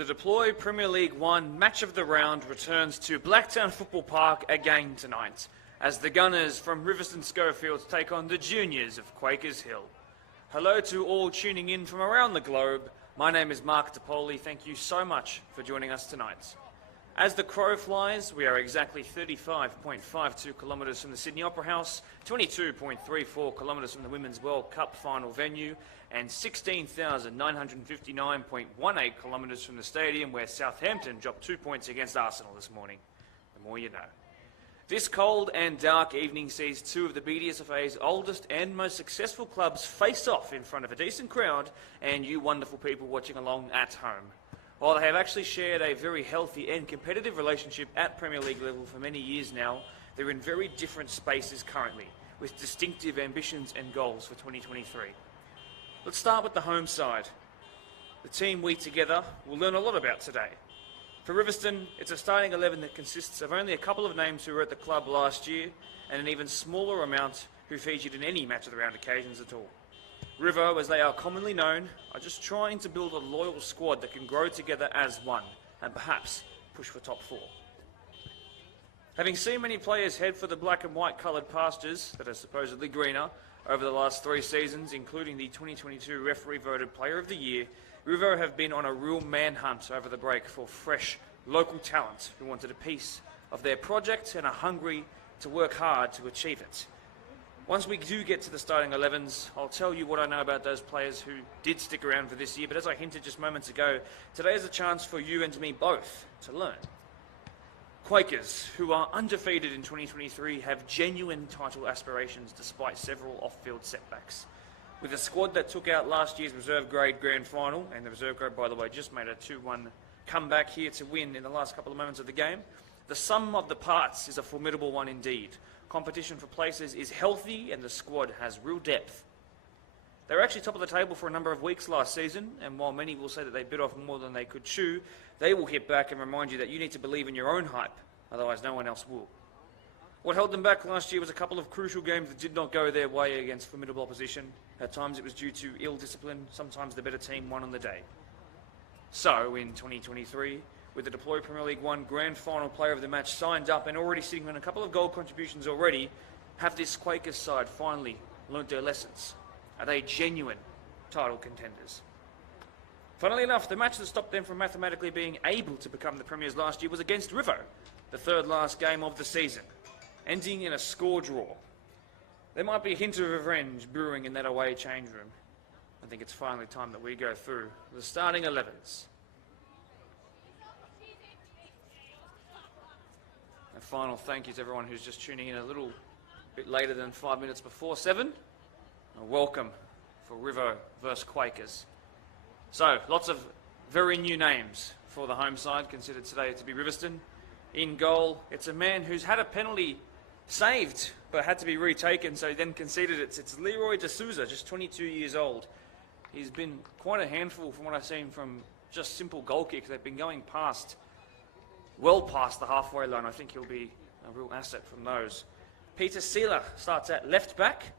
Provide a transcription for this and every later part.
The Deploy Premier League 1 match of the round returns to Blacktown Football Park again tonight, as the Gunners from Riverstone Schofields take on the Juniors of Quakers Hill. Hello to all tuning in from around the globe. My name is Mark DePoli. Thank you so much for joining us tonight. As the crow flies, we are exactly 35.52 kilometres from the Sydney Opera House, 22.34 kilometres from the Women's World Cup final venue, and 16,959.18 kilometres from the stadium where Southampton dropped 2 points against Arsenal this morning. The more you know. This cold and dark evening sees two of the BDSFA's oldest and most successful clubs face off in front of a decent crowd and you wonderful people watching along at home. While they have actually shared a very healthy and competitive relationship at Premier League level for many years now, they're in very different spaces currently, with distinctive ambitions and goals for 2023. Let's start with the home side. The team we together will learn a lot about today. For Riverstone, it's a starting 11 that consists of only a couple of names who were at the club last year and an even smaller amount who featured in any match of the round occasions at all. River, as they are commonly known, are just trying to build a loyal squad that can grow together as one and perhaps push for top four. Having seen many players head for the black and white coloured pastures that are supposedly greener over the last 3 seasons, including the 2022 referee voted Player of the Year, River have been on a real manhunt over the break for fresh local talent who wanted a piece of their project and are hungry to work hard to achieve it. Once we do get to the starting 11s, I'll tell you what I know about those players who did stick around for this year, but as I hinted just moments ago, today is a chance for you and me both to learn. Quakers, who are undefeated in 2023, have genuine title aspirations despite several off-field setbacks. With a squad that took out last year's reserve grade grand final, and the reserve grade, by the way, just made a 2-1 comeback here to win in the last couple of moments of the game, the sum of the parts is a formidable one indeed. Competition for places is healthy and the squad has real depth. They were actually top of the table for a number of weeks last season, and while many will say that they bit off more than they could chew, they will hit back and remind you that you need to believe in your own hype, otherwise no one else will. What held them back last year was a couple of crucial games that did not go their way against formidable opposition. At times it was due to ill discipline, sometimes the better team won on the day. So, in 2023, with the Deploy Premier League 1 Grand Final Player of the Match signed up and already sitting on a couple of goal contributions already, have this Quakers side finally learnt their lessons? Are they genuine title contenders? Funnily enough, the match that stopped them from mathematically being able to become the Premiers last year was against River, the third last game of the season, ending in a score draw. There might be a hint of revenge brewing in that away change room. I think it's finally time that we go through the starting 11s. A final thank you to everyone who's just tuning in a little bit later than 5 minutes before 7. A welcome for River versus Quakers. So, lots of very new names for the home side, considered today to be Riverstone. In goal, it's a man who's had a penalty saved, but had to be retaken, so he then conceded it. It's Leroy De Souza, just 22 years old. He's been quite a handful from what I've seen from just simple goal kicks. They've been going well past the halfway line. I think he'll be a real asset from those. Peter Seeler starts at left back.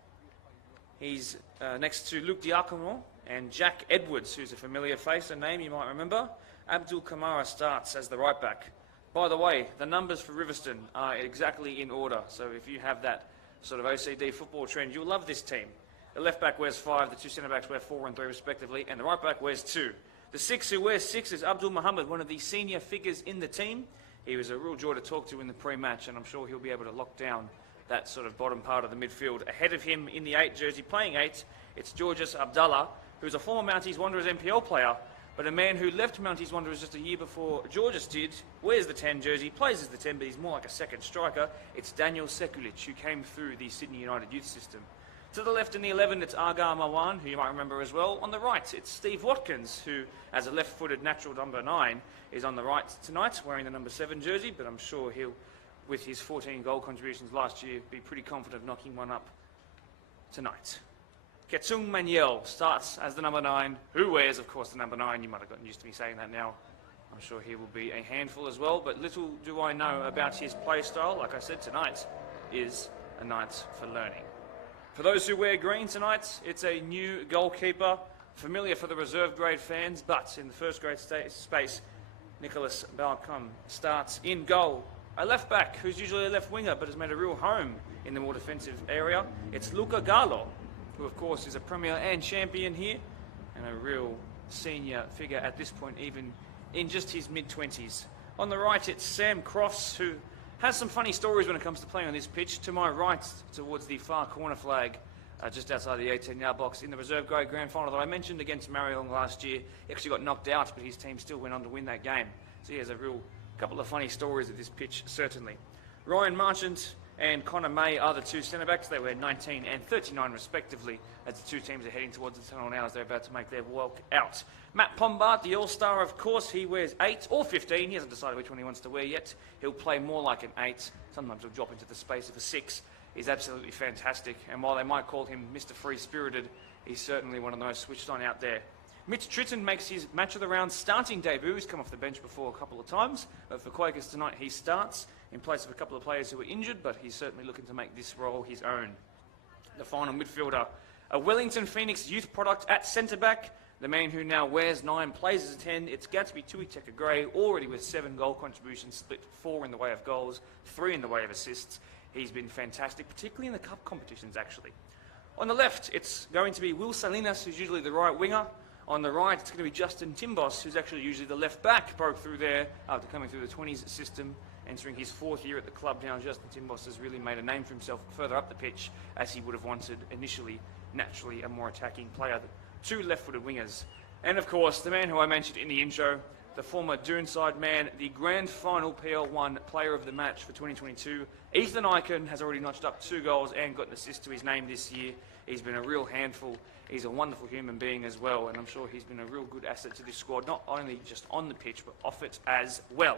He's next to Luc Diacono and Jack Edwards, who's a familiar face, a name you might remember. Abdul Kamara starts as the right back. By the way, the numbers for Riverstone are exactly in order, so if you have that sort of OCD football trend, you'll love this team. The left back wears 5, the two centre backs wear 4 and 3 respectively, and the right back wears 2. The 6 who wears 6 is Abdul Muhammad, one of the senior figures in the team. He was a real joy to talk to in the pre-match, and I'm sure he'll be able to lock down that sort of bottom part of the midfield. Ahead of him in the 8 jersey, playing 8, it's Georges Abdallah, who's a former Mounties Wanderers NPL player, but a man who left Mounties Wanderers just a year before Georges did, wears the 10 jersey, plays as the 10, but he's more like a second striker. It's Daniel Sekulic, who came through the Sydney United youth system. To the left in the 11, it's Agar Mawan, who you might remember as well. On the right, it's Steve Watkins, who, as a left-footed natural number 9, is on the right tonight, wearing the number 7 jersey, but I'm sure he'll, with his 14 goal contributions last year, be pretty confident of knocking one up tonight. Ketsung Manuel starts as the number 9, who wears, of course, the number 9. You might have gotten used to me saying that now. I'm sure he will be a handful as well, but little do I know about his play style. Like I said, tonight is a night for learning. For those who wear green tonight, it's a new goalkeeper, familiar for the reserve grade fans, but in the first grade space, Nicholas Balcom starts in goal. A left back who's usually a left winger but has made a real home in the more defensive area. It's Luca Gallo, who of course is a premier and champion here and a real senior figure at this point, even in just his mid-20s. On the right, it's Sam Crofts, who has some funny stories when it comes to playing on this pitch. To my right, towards the far corner flag, just outside the 18-yard box, in the reserve grade grand final that I mentioned against Marion last year. He actually got knocked out, but his team still went on to win that game. So he has a real couple of funny stories at this pitch, certainly. Ryan Marchant and Connor May are the two centre-backs. They were 19 and 39 respectively, as the two teams are heading towards the tunnel now as they're about to make their walk out. Matt Pombart, the all-star, of course, he wears 8 or 15. He hasn't decided which one he wants to wear yet. He'll play more like an 8. Sometimes he'll drop into the space of a 6. He's absolutely fantastic. And while they might call him Mr. Free-Spirited, he's certainly one of the most switched on out there. Mitch Tritton makes his match of the round starting debut. He's come off the bench before a couple of times, but for Quakers tonight he starts in place of a couple of players who were injured, but he's certainly looking to make this role his own. The final midfielder, a Wellington Phoenix youth product at centre-back, the man who now wears 9, plays as a 10, it's Gatsby Tuiteka-Gray, already with 7 goal contributions, split 4 in the way of goals, 3 in the way of assists. He's been fantastic, particularly in the cup competitions, actually. On the left, it's going to be Will Salinas, who's usually the right winger. On the right, it's going to be Justin Timbos, who's actually usually the left back, broke through there after coming through the 20s system. Entering his 4th year at the club now, Justin Timbos has really made a name for himself further up the pitch, as he would have wanted initially, naturally, a more attacking player. 2 left-footed wingers. And of course, the man who I mentioned in the intro, the former Doonside man, the grand final PL1 player of the match for 2022, Ethan Eichen, has already notched up 2 goals and got an assist to his name this year. He's been a real handful. He's a wonderful human being as well, and I'm sure he's been a real good asset to this squad, not only just on the pitch, but off it as well.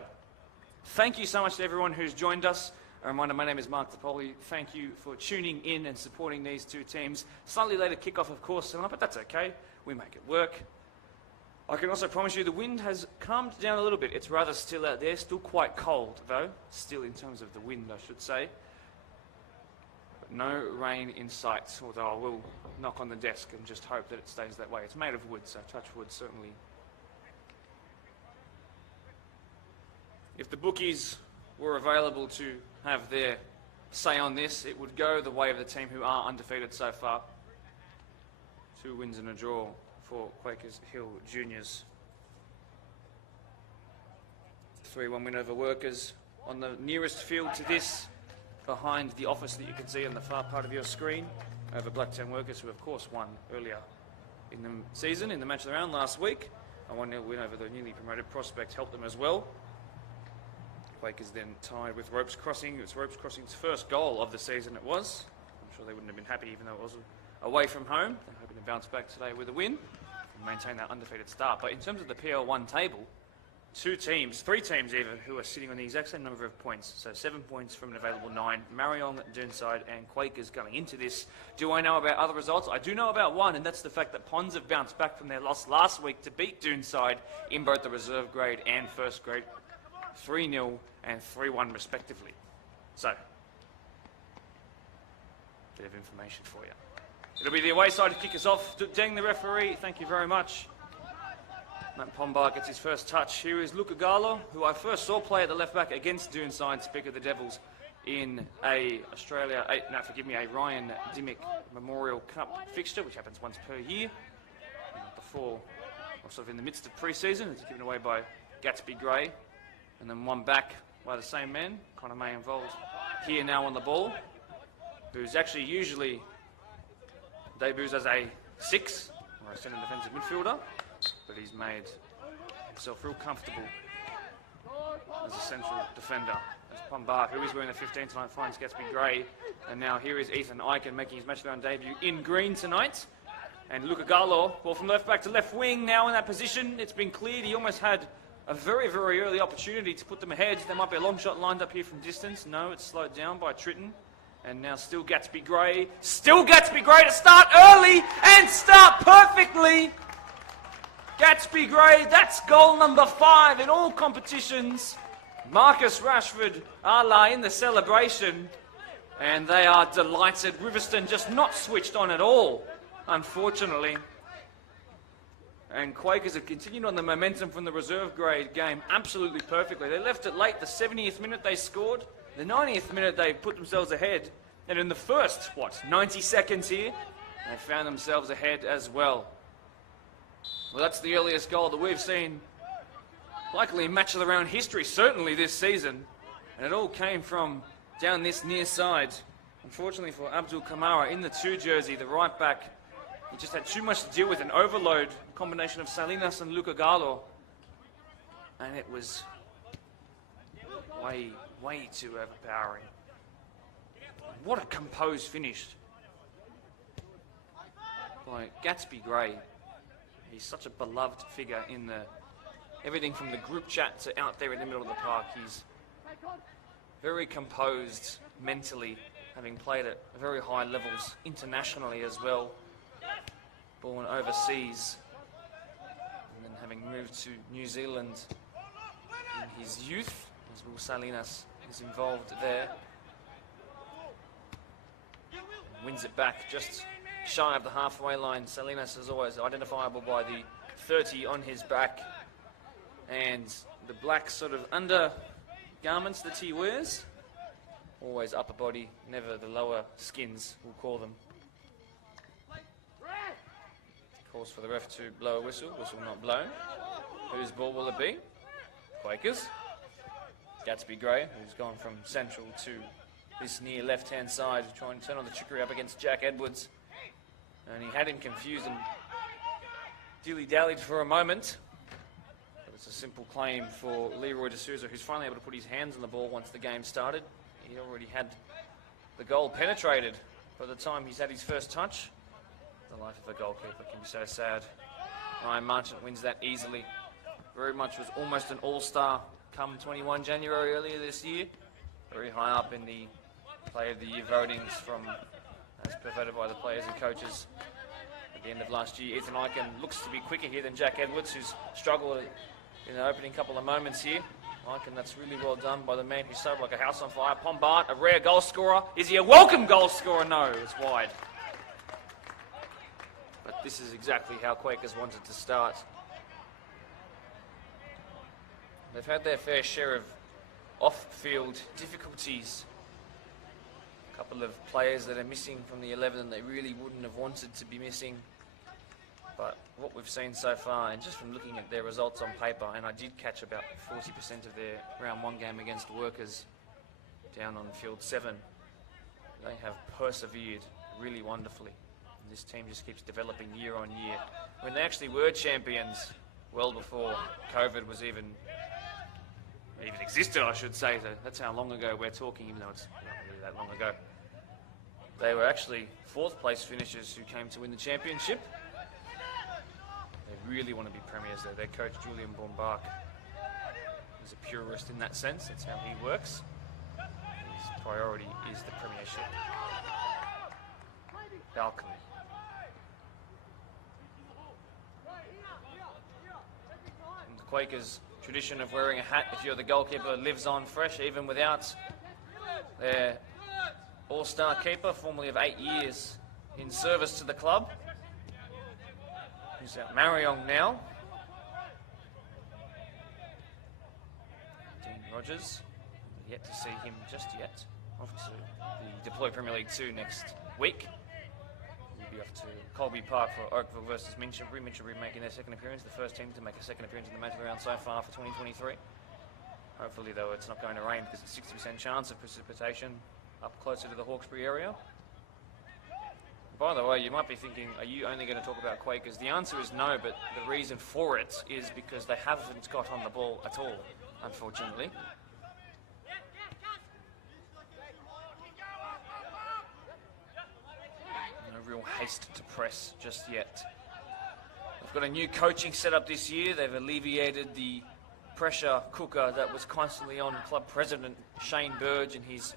Thank you so much to everyone who's joined us. A reminder, my name is Mark DePoli. Thank you for tuning in and supporting these two teams. Slightly later kickoff, of course, tonight, but that's okay. We make it work. I can also promise you the wind has calmed down a little bit. It's rather still out there, still quite cold, though. Still in terms of the wind, I should say. But no rain in sight, although I will knock on the desk and just hope that it stays that way. It's made of wood, so touch wood, certainly. If the bookies were available to have their say on this, it would go the way of the team who are undefeated so far. 2 wins and a draw for Quakers Hill Juniors. 3-1 win over Workers on the nearest field to this, behind the office that you can see on the far part of your screen, over Blacktown Workers, who of course won earlier in the season in the match of the round last week. A 1-0 win over the newly promoted Prospect helped them as well. Quakers then tied with Ropes Crossing. It was Ropes Crossing's first goal of the season, it was. I'm sure they wouldn't have been happy even though it was away from home. They're hoping to bounce back today with a win and maintain that undefeated start. But in terms of the PL1 table, 3 teams even, who are sitting on the exact same number of points. So 7 points from an available 9. Marion, Doonside and Quakers going into this. Do I know about other results? I do know about one, and that's the fact that Ponds have bounced back from their loss last week to beat Doonside in both the reserve grade and first grade. 3-0 and 3-1 respectively. So, bit of information for you. It'll be the away side to kick us off. Deng, the referee, thank you very much. Matt Pombart gets his first touch. Here is Luca Gallo, who I first saw play at the left back against Doonside, Speaker of the Devils, in a Ryan Dimmick Memorial Cup fixture, which happens once per year. Before, or sort of in the midst of pre-season, it's given away by Gatsby Gray. And then one back by the same man, Connor May involved here now on the ball, who's actually usually debuts as a 6 or a centre defensive midfielder, but he's made himself real comfortable as a central defender. As Pombart, who is wearing the 15 tonight, finds Gatsby Gray. And now here is Ethan Eichen making his match of the round debut in green tonight. And Luca Gallo, ball from left back to left wing, now in that position. It's been cleared. He almost had a very, very early opportunity to put them ahead. There might be a long shot lined up here from distance. No, it's slowed down by Tritton. And now still Gatsby Gray. Still Gatsby Gray to start early and start perfectly. Gatsby Gray, that's goal number 5 in all competitions. Marcus Rashford, Ala in the celebration. And they are delighted. Riverstone just not switched on at all, unfortunately. And Quakers have continued on the momentum from the reserve grade game absolutely perfectly. They left it late. The 70th minute they scored. The 90th minute they put themselves ahead. And in the first, 90 seconds here, they found themselves ahead as well. Well, that's the earliest goal that we've seen, likely in match of the round history, certainly this season. And it all came from down this near side. Unfortunately for Abdul Kamara in the 2 jersey, the right back, he just had too much to deal with, an overload, combination of Salinas and Luca Gallo. And it was way too overpowering. What a composed finish by Gatsby Gray. He's such a beloved figure in everything from the group chat to out there in the middle of the park. He's very composed mentally, having played at very high levels internationally as well. Born overseas, and then having moved to New Zealand in his youth, as Will Salinas is involved there. Wins it back just shy of the halfway line. Salinas is always identifiable by the 30 on his back and the black sort of undergarments that he wears. Always upper body, never the lower skins, we'll call them. Calls for the ref to blow a whistle. Whistle not blown. Whose ball will it be? Quakers. Gatsby Gray, who's gone from central to this near left-hand side, trying to turn on the trickery up against Jack Edwards. And he had him confused and dilly-dallied for a moment. But it's a simple claim for Leroy D'Souza, who's finally able to put his hands on the ball once the game started. He already had the goal penetrated by the time he's had his first touch. The life of a goalkeeper can be so sad. Ryan Marchant wins that easily. Very much was almost an all-star come 21 January earlier this year. Very high up in the Player of the Year votings as per voted by the players and coaches at the end of last year. Ethan Eichen looks to be quicker here than Jack Edwards, who's struggled in the opening couple of moments here. Eichen, that's really well done by the man who sold like a house on fire. Pombart, a rare goal scorer. Is he a welcome goal scorer? No, it's wide. But this is exactly how Quakers wanted to start. They've had their fair share of off-field difficulties. A couple of players that are missing from the 11 they really wouldn't have wanted to be missing. But what we've seen so far, and just from looking at their results on paper, and I did catch about 40% of their round 1 game against Workers down on field 7, they have persevered really wonderfully. And this team just keeps developing year on year. When they actually were champions, well before COVID was even existed, I should say. So that's how long ago we're talking, even though it's not really that long ago. They were actually 4th place finishers who came to win the championship. They really want to be premiers though. Their coach, Julian Bombach, is a purist in that sense. That's how he works. His priority is the premiership. Balcony. And the Quakers' tradition of wearing a hat if you're the goalkeeper lives on fresh, even without their all-star keeper, formerly of 8 years in service to the club. Who's out Mariong now. Dean Rogers, yet to see him just yet. Off to the Deploy Premier League 2 next week. We'll be off to Colby Park for Oakville versus Minchinbury. Minchinbury making their second appearance, the first team to make a second appearance in the match of the round so far for 2023. Hopefully, though, it's not going to rain because it's a 60% chance of precipitation up closer to the Hawkesbury area. By the way, you might be thinking, are you only going to talk about Quakers? The answer is no, but the reason for it is because they haven't got on the ball at all, unfortunately. No real haste to press just yet. They've got a new coaching setup this year. They've alleviated the pressure cooker that was constantly on club president Shane Burge, and he's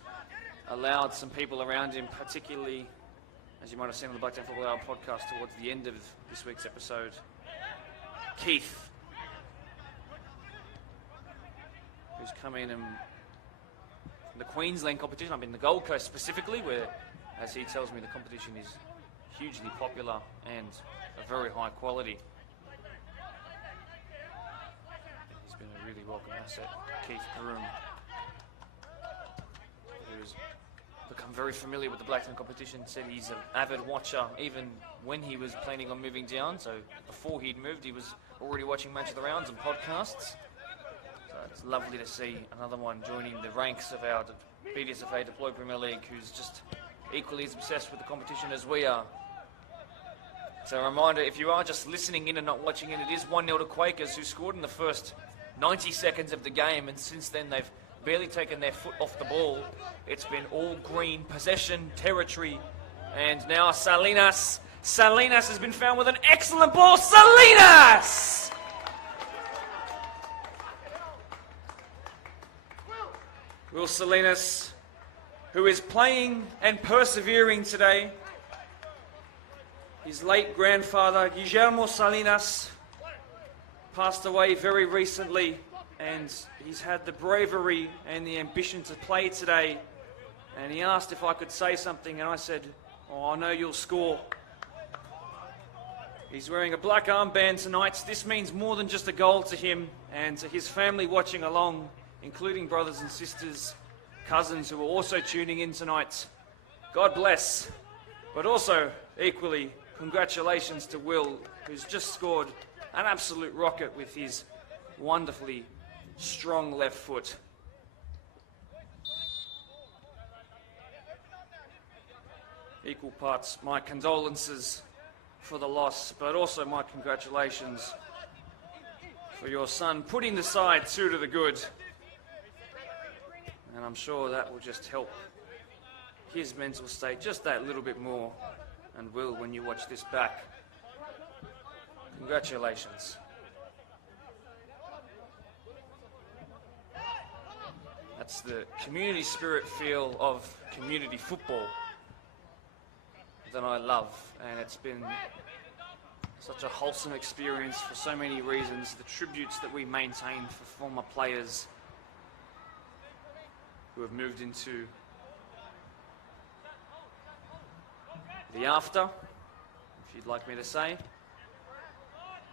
allowed some people around him, particularly, as you might have seen on the Blacktown Football Hour podcast towards the end of this week's episode, Keith, who's come in and from the Queensland competition, I mean the Gold Coast specifically, where, as he tells me, the competition is hugely popular and of very high quality. been a really welcome asset. Keith Groom, who's become very familiar with the Blacktown competition, said he's an avid watcher even when he was planning on moving down. So before he'd moved, he was already watching Match of the Rounds and podcasts. So it's lovely to see another one joining the ranks of our BDSFA Deploy Premier League, who's just equally as obsessed with the competition as we are. So a reminder, if you are just listening in and not watching it, it is 1-0 to Quakers, who scored in the first 90 seconds of the game, and since then they've barely taken their foot off the ball. It's been all green possession territory, and now Salinas has been found with an excellent ball. Salinas! Will Salinas, who is playing and persevering today. His late grandfather, Guillermo Salinas, passed away very recently, and he's had the bravery and the ambition to play today. And he asked if I could say something, and I said, "Oh, I know you'll score." He's wearing a black armband tonight. This means more than just a goal to him and to his family watching along, including brothers and sisters, cousins who are also tuning in tonight. God bless. But also, equally, congratulations to Will, who's just scored an absolute rocket with his wonderfully strong left foot. Equal parts my condolences for the loss, but also my congratulations for your son putting the side 2 to the good. And I'm sure that will just help his mental state just that little bit more. And will, when you watch this back. Congratulations. That's the community spirit feel of community football that I love, and it's been such a wholesome experience for so many reasons. The tributes that we maintain for former players who have moved into the after, if you'd like me to say.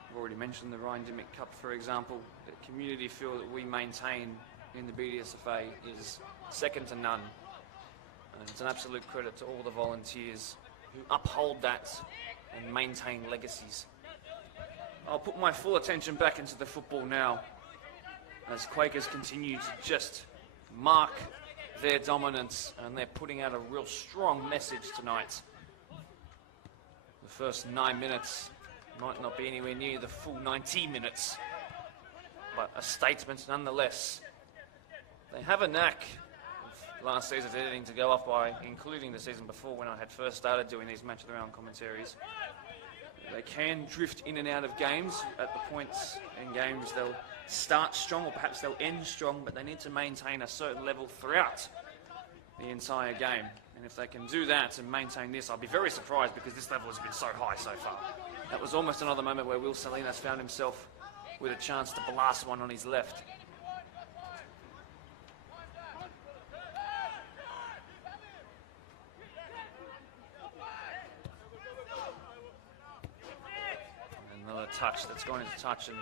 I've already mentioned the Ryan Dimmick Cup, for example. The community feel that we maintain in the BDSFA is second to none. And it's an absolute credit to all the volunteers who uphold that and maintain legacies. I'll put my full attention back into the football now as Quakers continue to just mark their dominance, and they're putting out a real strong message tonight. The first 9 minutes might not be anywhere near the full 90 minutes, but a statement nonetheless. They have a knack of last season's editing to go off by, including the season before when I had first started doing these Match of the Round commentaries. They can drift in and out of games. At the points in games they'll start strong, or perhaps they'll end strong, but they need to maintain a certain level throughout the entire game. And if they can do that and maintain this, I'll be very surprised, because this level has been so high so far. That was almost another moment where Will Salinas found himself with a chance to blast one on his left. And another touch that's going into touch, and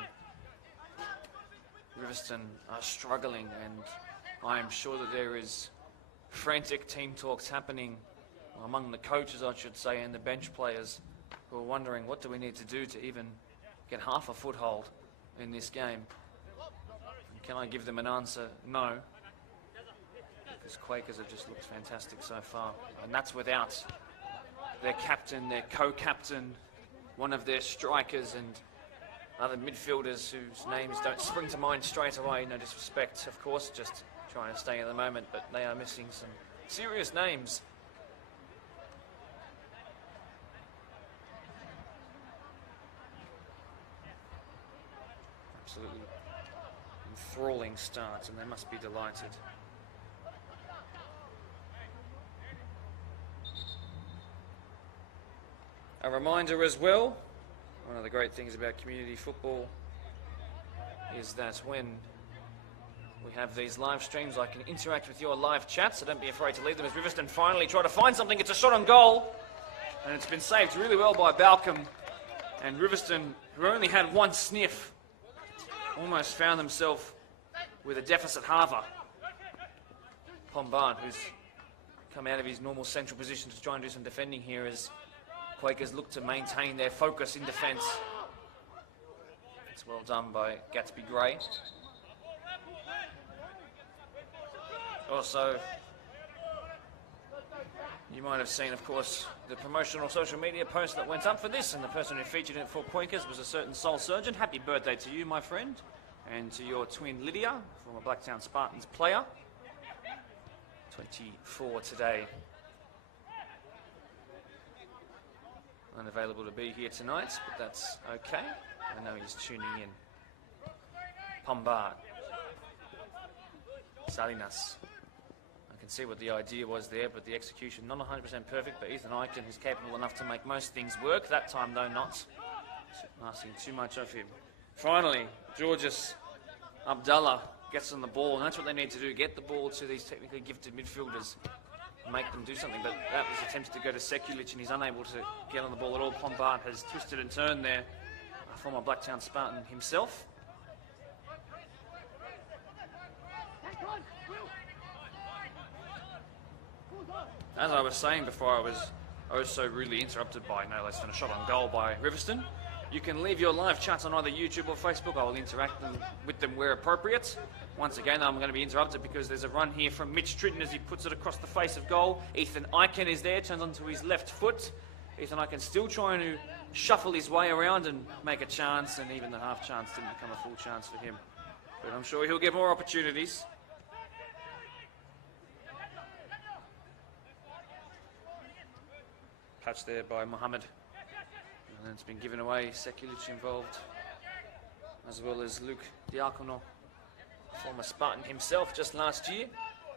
Riverstone are struggling, and I am sure that there is frantic team talks happening among the coaches, I should say, and the bench players, who are wondering, what do we need to do to even get half a foothold in this game? And can I give them an answer? No. Because Quakers have just looked fantastic so far. And that's without their captain, their co-captain, one of their strikers, and other midfielders whose names don't spring to mind straight away. No disrespect, of course, just trying to stay in the moment, but they are missing some serious names. Absolutely enthralling start, and they must be delighted. A reminder as well, one of the great things about community football is that when we have these live streams, I can interact with your live chat, so don't be afraid to leave them. As Riverstone finally try to find something, it's a shot on goal, and it's been saved really well by Balcom. And Riverstone, who only had one sniff almost found himself with a deficit halver. Pombaan, who's come out of his normal central position to try and do some defending here as Quakers look to maintain their focus in defence. It's well done by Gatsby Gray. Also, you might have seen, of course, the promotional social media post that went up for this, and the person who featured it for Quakers was a certain Soul Surgeon. Happy birthday to you, my friend, and to your twin Lydia, former Blacktown Spartans player. 24 today. Unavailable to be here tonight, but that's okay. I know he's tuning in. Pombaan. Salinas. I can see what the idea was there, but the execution not 100% perfect, but Ethan Eichen is capable enough to make most things work. That time, though, not asking too much of him. Finally, Georges Abdallah gets on the ball, and that's what they need to do, get the ball to these technically gifted midfielders, make them do something. But that was attempted to go to Sekulic, and he's unable to get on the ball at all. Pombaan has twisted and turned there, a former Blacktown Spartan himself. As I was saying before, I was so rudely interrupted by no less than a shot on goal by Riverstone. You can leave your live chats on either YouTube or Facebook. I will interact with them where appropriate. Once again, I'm going to be interrupted because there's a run here from Mitch Tritton as he puts it across the face of goal. Ethan Eichen is there, turns onto his left foot. Ethan Eichen still trying to shuffle his way around and make a chance, and even the half chance didn't become a full chance for him. But I'm sure he'll get more opportunities. Touch there by Mohammed. And it's been given away. Sekulic involved, as well as Luke Diakono, former Spartan himself just last year.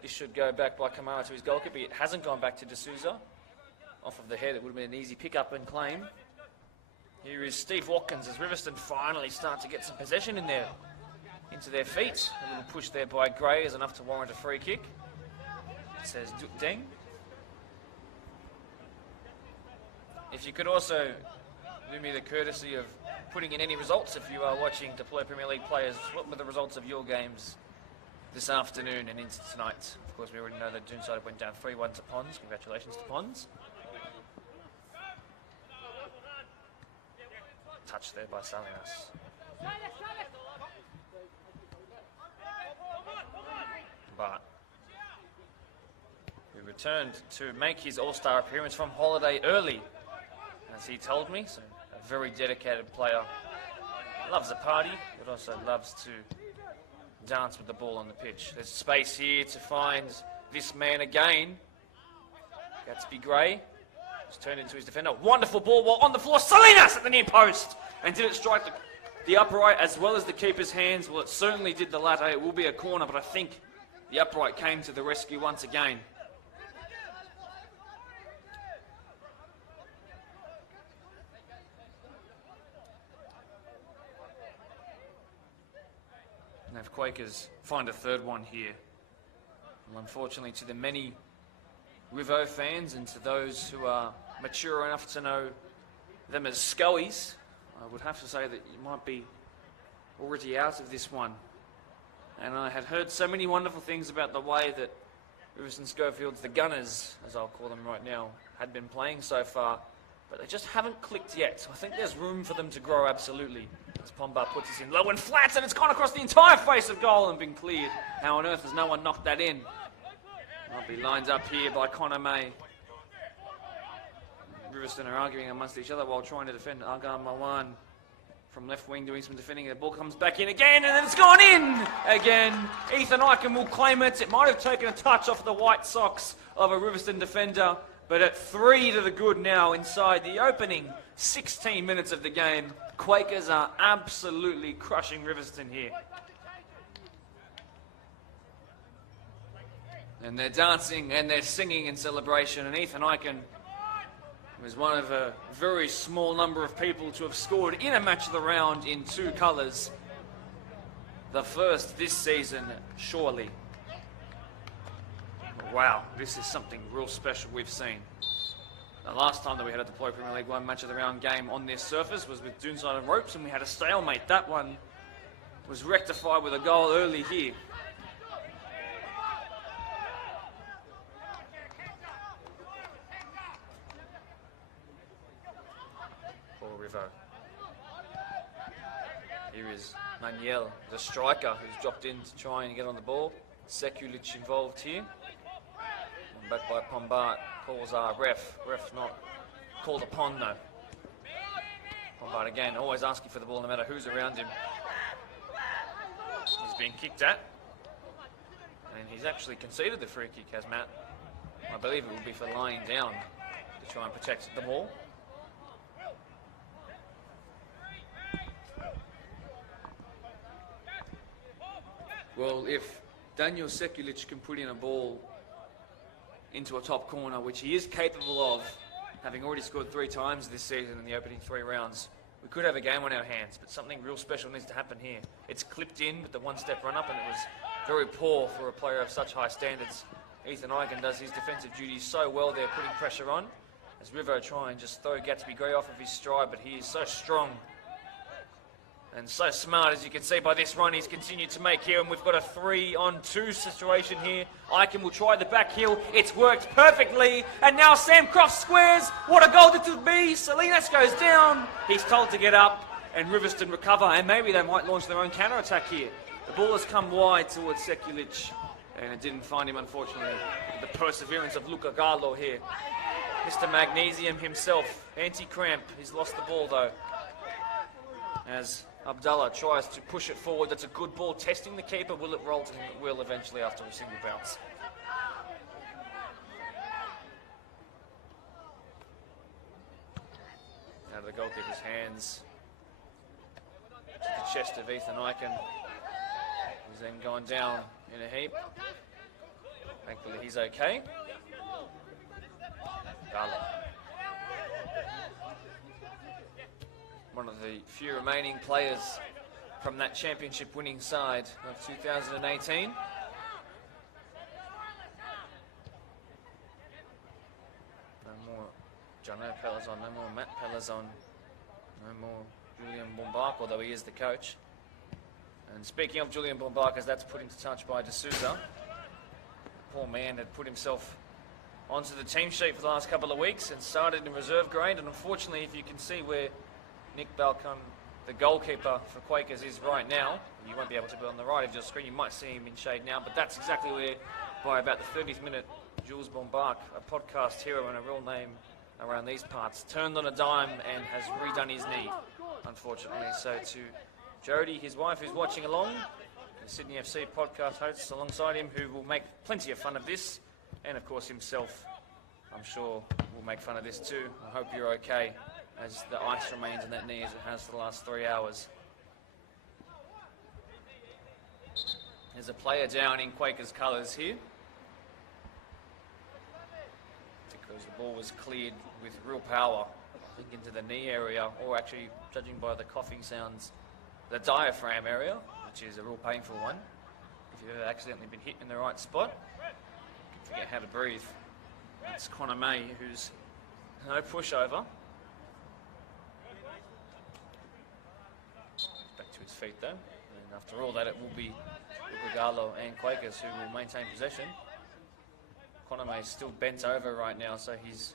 This should go back by Kamara to his goalkeeper. It hasn't gone back to D'Souza. Off of the head, it would have been an easy pick-up and claim. Here is Steve Watkins as Riverstone finally start to get some possession in there, into their feet. A little push there by Gray is enough to warrant a free kick. It says Deng. If you could also do me the courtesy of putting in any results if you are watching Deploy Premier League players. What were the results of your games this afternoon and into tonight? Of course, we already know that Doonside went down 3-1 to Ponds. Congratulations to Ponds. Touch there by Salinas. But he returned to make his All-Star appearance from holiday early, as he told me. So a very dedicated player. Loves a party, but also loves to dance with the ball on the pitch. There's space here to find this man again. Gatsby Gray. Just turned into his defender. Wonderful ball while on the floor. Salinas at the near post. And did it strike the upright as well as the keeper's hands? Well, it certainly did the latter. It will be a corner, but I think the upright came to the rescue once again. And if Quakers find a third one here, well, unfortunately to the many Rivo fans and to those who are mature enough to know them as Scullies, I would have to say that you might be already out of this one. And I had heard so many wonderful things about the way that Riverstone Schofields, the Gunners, as I'll call them right now, had been playing so far, but they just haven't clicked yet. So I think there's room for them to grow, absolutely. As Pombaan puts this in low and flat, and it's gone across the entire face of goal and been cleared. How on earth has no one knocked that in? Might be lined up here by Connor May. Riverstone are arguing amongst each other while trying to defend Agar Mawan from left wing doing some defending. The ball comes back in again, and then it's gone in again. Ethan Eichen will claim it. It might have taken a touch off the white socks of a Riverstone defender, but at 3 to the good now inside the opening 16 minutes of the game. Quakers are absolutely crushing Riverstone here. And they're dancing and they're singing in celebration, and Ethan Eichen was one of a very small number of people to have scored in a match of the round in 2 colours. The first this season, surely. Wow, this is something real special we've seen. The last time that we had a Deploy Premier League 1 match of the round game on this surface was with Doonside and Ropes, and we had a stalemate. That one was rectified with a goal early here. For Rivo. Here is Manuel, the striker, who's dropped in to try and get on the ball. Sekulic involved here. And back by Pombart, calls our ref. Ref not called upon though. Pombart again, always asking for the ball no matter who's around him. He's being kicked at. And he's actually conceded the free kick, has Matt. I believe it will be for lying down to try and protect the ball. Well, if Daniel Sekulic can put in a ball into a top corner, which he is capable of, having already scored 3 times this season in the opening 3 rounds, we could have a game on our hands, but something real special needs to happen here. It's clipped in with the one-step run-up, and it was very poor for a player of such high standards. Ethan Eichen does his defensive duties so well there, putting pressure on, as Rivo try and just throw Gatsby Gray off of his stride, but he is so strong and so smart, as you can see by this run he's continued to make here, and we've got a 3-on-2 situation here. Eichen will try the back heel. It's worked perfectly, and now Sam Croft squares. What a goal this would be. Salinas goes down. He's told to get up, and Riverstone recover, and maybe they might launch their own counter-attack here. The ball has come wide towards Sekulic, and it didn't find him, unfortunately. The perseverance of Luca Gallo here. Mr. Magnesium himself, anti-cramp. He's lost the ball, though, as Abdallah tries to push it forward. That's a good ball, testing the keeper. Will it roll to him? It will eventually after a single bounce. Out of the goalkeeper's hands to the chest of Ethan Eichen. He's then gone down in a heap. Thankfully he's okay. Abdallah. One of the few remaining players from that championship winning side of 2018. No more Jono Pelazon, no more Matt Pelazon, no more Julian Bombark, although he is the coach. And speaking of Julian Bombark, as that's put into touch by D'Souza, poor man had put himself onto the team sheet for the last couple of weeks and started in reserve grade, and unfortunately, if you can see where Nick Balcom, the goalkeeper for Quakers, is right now. You won't be able to be on the right of your screen. You might see him in shade now, but that's exactly where, by about the 30th minute, Jules Bombark, a podcast hero and a real name around these parts, turned on a dime and has redone his knee, unfortunately. So to Jody, his wife, who's watching along, the Sydney FC podcast hosts alongside him, who will make plenty of fun of this, and of course himself, I'm sure, will make fun of this too. I hope you're okay, as the ice remains in that knee as it has for the last 3 hours. There's a player down in Quakers colours here, because the ball was cleared with real power, I think into the knee area, or actually, judging by the coughing sounds, the diaphragm area, which is a real painful one. If you've ever accidentally been hit in the right spot, you can forget how to breathe. It's Connor May, who's no pushover. To his feet though, and after all that it will be Gallo and Quakers who will maintain possession. Conor May is still bent over right now, so he's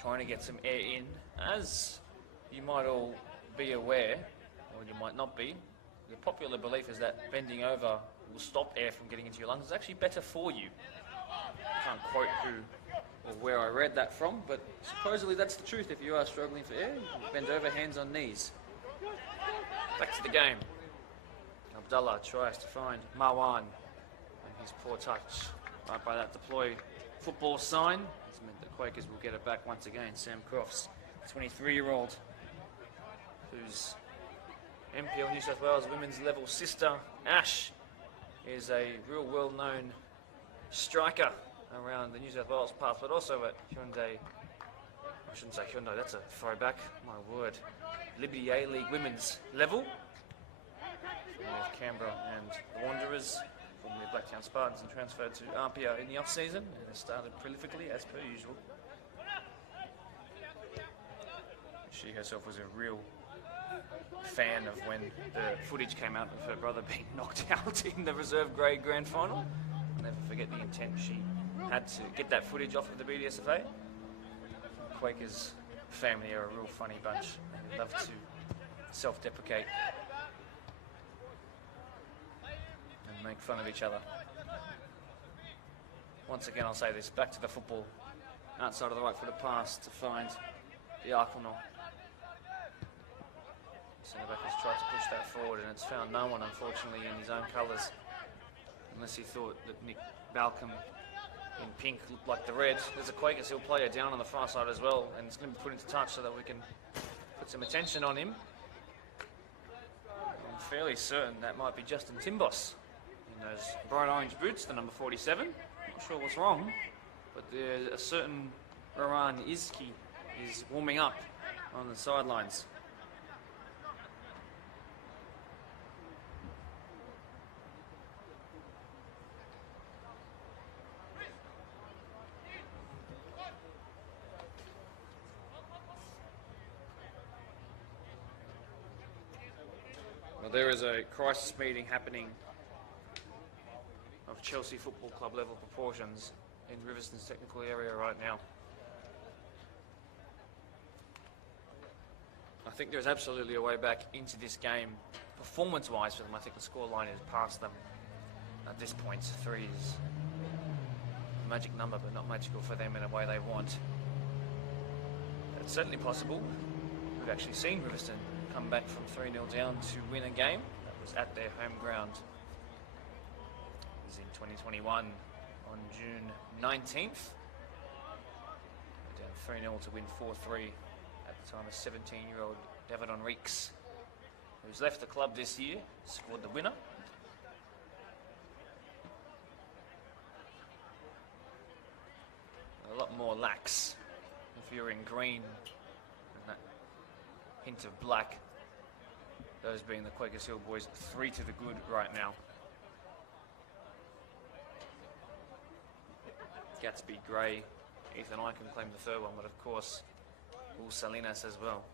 trying to get some air in. As you might all be aware, or you might not be, the popular belief is that bending over will stop air from getting into your lungs. It's actually better for you. I can't quote who or where I read that from, but supposedly that's the truth. If you are struggling for air, bend over, hands on knees. Back to the game. Abdallah tries to find Marwan, and his poor touch right by that deploy football sign has meant that Quakers will get it back once again. Sam Crofts, 23-year-old, whose MPL New South Wales women's level sister, Ash, is a real well-known striker around the New South Wales path, but also at Hyundai. I shouldn't say Hyundai, that's a throwback, my word. Liberty A-League women's level. With Canberra and the Wanderers, formerly Blacktown Spartans, and transferred to RPO in the off-season, and has started prolifically as per usual. She herself was a real fan of when the footage came out of her brother being knocked out in the reserve grade grand final. I'll never forget the intent she had to get that footage off of the BDSFA. Quakers family are a real funny bunch. They love to self-deprecate and make fun of each other. Once again, I'll say this, back to the football. Outside of the right footed pass to find the Arsenal. Centre-back has tried to push that forward and it's found no one, unfortunately, in his own colours. Unless he thought that Nick Balcom in pink looked like the red. There's a Quakers Hill player down on the far side as well, and it's going to be put into touch so that we can put some attention on him. I'm fairly certain that might be Justin Timbos in those bright orange boots, the number 47. Not sure what's wrong, but there's a certain Rowan Izki is warming up on the sidelines. Well, there is a crisis meeting happening of Chelsea Football Club level proportions in Riverstone's technical area right now. I think there's absolutely a way back into this game, performance-wise for them. I think the scoreline is past them at this point. 3 is a magic number, but not magical for them in a way they want. It's certainly possible. We've actually seen Riverstone come back from 3-0 down to win a game that was at their home ground. It was in 2021 on June 19th. Down 3-0 to win 4-3 at the time. A 17-year-old David Enriques, who's left the club this year, scored the winner. A lot more lax if you're in green and that hint of black. Those being the Quakers Hill boys, 3 to the good right now. Gatsby Gray, Ethan I can claim the third one, but of course, Will Salinas as well.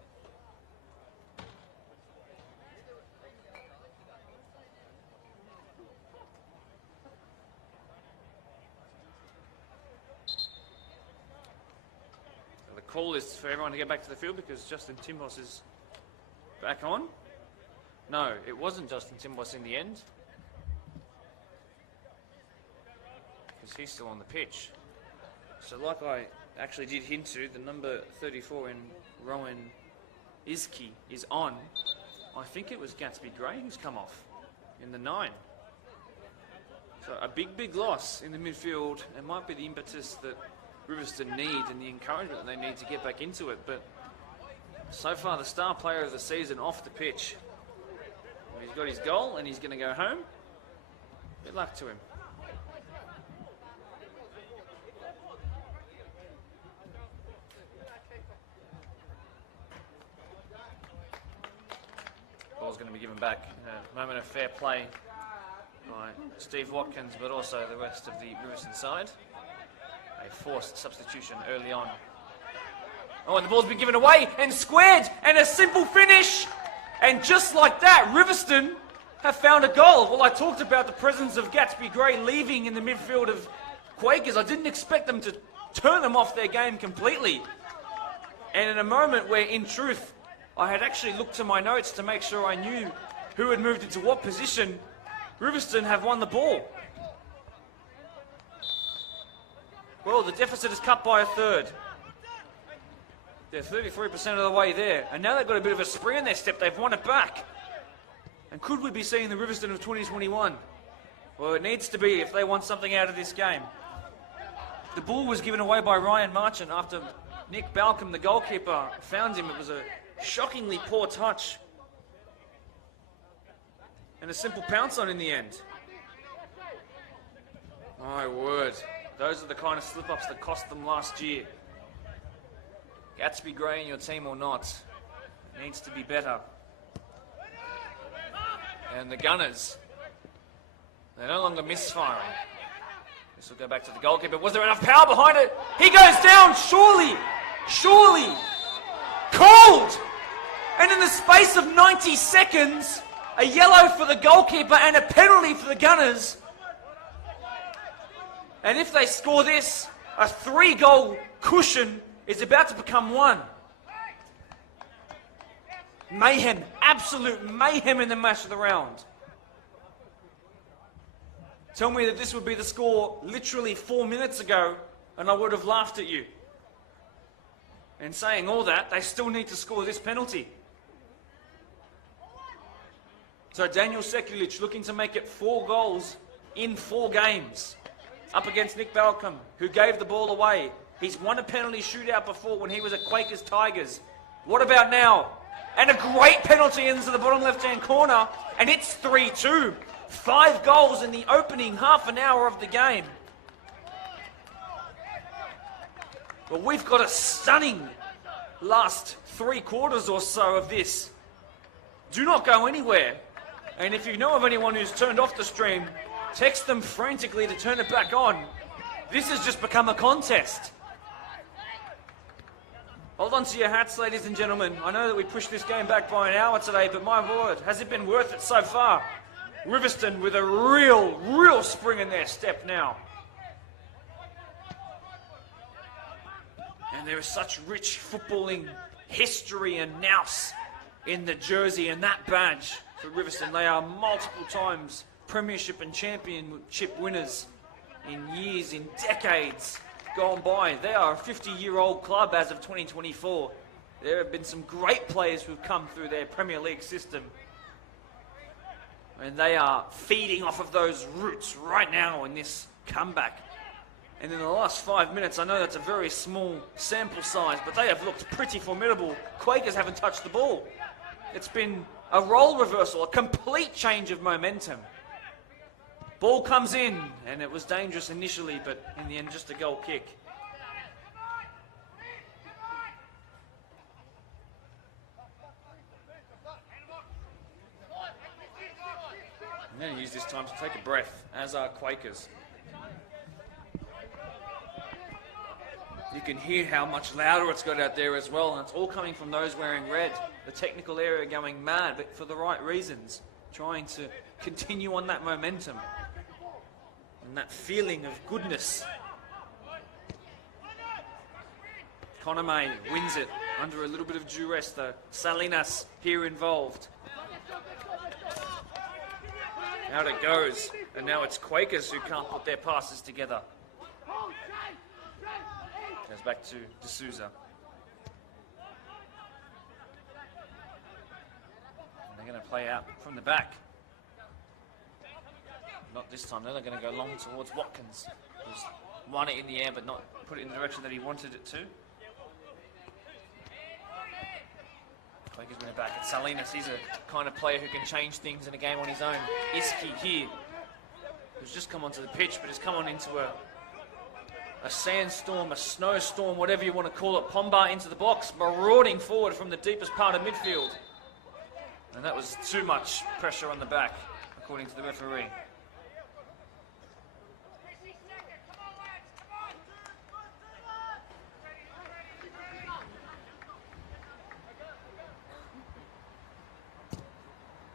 So the call is for everyone to get back to the field because Justin Timbos is back on. No, it wasn't Justin Timbos in the end, because he's still on the pitch. So like I actually did hint to, the number 34 in Rowan Izki is on. I think it was Gatsby Gray who's come off in the 9. So a big loss in the midfield. It might be the impetus that Riverstone need and the encouragement that they need to get back into it. But so far, the star player of the season off the pitch. He's got his goal and he's going to go home. Good luck to him. Ball's going to be given back. A moment of fair play by Steve Watkins, but also the rest of the Riverstone side. A forced substitution early on. Oh, and the ball's been given away and squared, and a simple finish. And just like that, Riverstone have found a goal. Well, I talked about the presence of Gatsby Gray leaving in the midfield of Quakers. I didn't expect them to turn them off their game completely. And in a moment where, in truth, I had actually looked to my notes to make sure I knew who had moved into what position, Riverstone have won the ball. Well, the deficit is cut by a third. They're 33% of the way there. And now they've got a bit of a spring in their step. They've won it back. And could we be seeing the Riverstone of 2021? Well, it needs to be if they want something out of this game. The ball was given away by Ryan Marchant after Nick Balcom, the goalkeeper, found him. It was a shockingly poor touch. And a simple pounce on in the end. My word. Those are the kind of slip-ups that cost them last year. Gatsby Gray in your team or not, needs to be better. And the Gunners, they're no longer misfiring. This will go back to the goalkeeper. Was there enough power behind it? He goes down, surely, cold. And in the space of 90 seconds, a yellow for the goalkeeper and a penalty for the Gunners. And if they score this, a 3-goal cushion is about to become 1. Mayhem, absolute mayhem in the match of the round. Tell me that this would be the score literally 4 minutes ago, and I would have laughed at you. And saying all that, they still need to score this penalty. So Daniel Sekulic looking to make it 4 goals in 4 games. Up against Nick Balcom, who gave the ball away. He's won a penalty shootout before when he was at Quakers Tigers. What about now? And a great penalty into the bottom left-hand corner, and it's 3-2. 5 goals in the opening half an hour of the game. Well, we've got a stunning last 3 quarters or so of this. Do not go anywhere. And if you know of anyone who's turned off the stream, text them frantically to turn it back on. This has just become a contest. Hold on to your hats, ladies and gentlemen. I know that we pushed this game back by an hour today, but my word, has it been worth it so far? Riverstone with a real spring in their step now. And there is such rich footballing history and nous in the jersey and that badge for Riverstone. They are multiple times Premiership and Championship winners in years, in decades gone by. They are a 50-year-old club as of 2024. There have been some great players who've come through their Premier League system. And they are feeding off of those roots right now in this comeback. And in the last 5 minutes, I know that's a very small sample size, but they have looked pretty formidable. Quakers haven't touched the ball. It's been a role reversal, a complete change of momentum. Ball comes in, and it was dangerous initially, but in the end, just a goal kick. I'm going to use this time to take a breath, as are Quakers. You can hear how much louder it's got out there as well, and it's all coming from those wearing red. The technical area going mad, but for the right reasons, trying to continue on that momentum and that feeling of goodness. Conor May wins it under a little bit of duress though. Salinas here involved. Out it goes, and now it's Quakers who can't put their passes together. Goes back to D'Souza. And they're going to play out from the back. Not this time, they're going to go long towards Watkins, who's won it in the air but not put it in the direction that he wanted it to. Quakers win it back. It's Salinas. He's a kind of player who can change things in a game on his own. Iski here, who's just come onto the pitch but has come on into a sandstorm, a snowstorm, whatever you want to call it. Pomba into the box, marauding forward from the deepest part of midfield. And that was too much pressure on the back, according to the referee.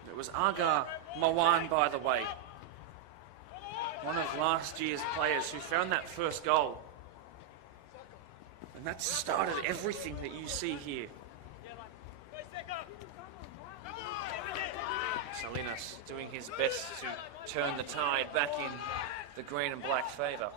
It was Aga Mawan, by the way. One of last year's players who found that first goal. And that started everything that you see here. Salinas doing his best to turn the tide back in the green and black favour.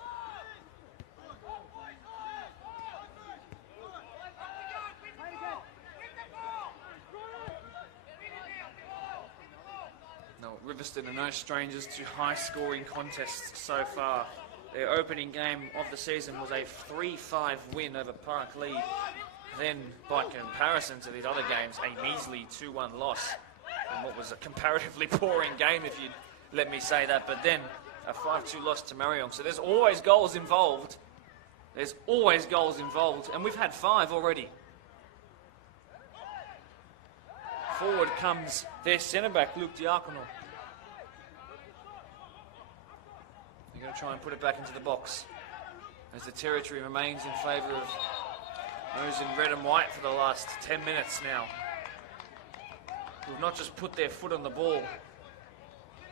Riverstone are no strangers to high-scoring contests so far. Their opening game of the season was a 3-5 win over Park Lee. Then, by comparison to these other games, a measly 2-1 loss in what was a comparatively boring game, if you'd let me say that. But then, a 5-2 loss to Marion. So there's always goals involved. There's always goals involved. And we've had 5 already. Forward comes their centre-back, Luke Diacono. They're going to try and put it back into the box as the territory remains in favour of those in red and white for the last 10 minutes now. who've not just put their foot on the ball,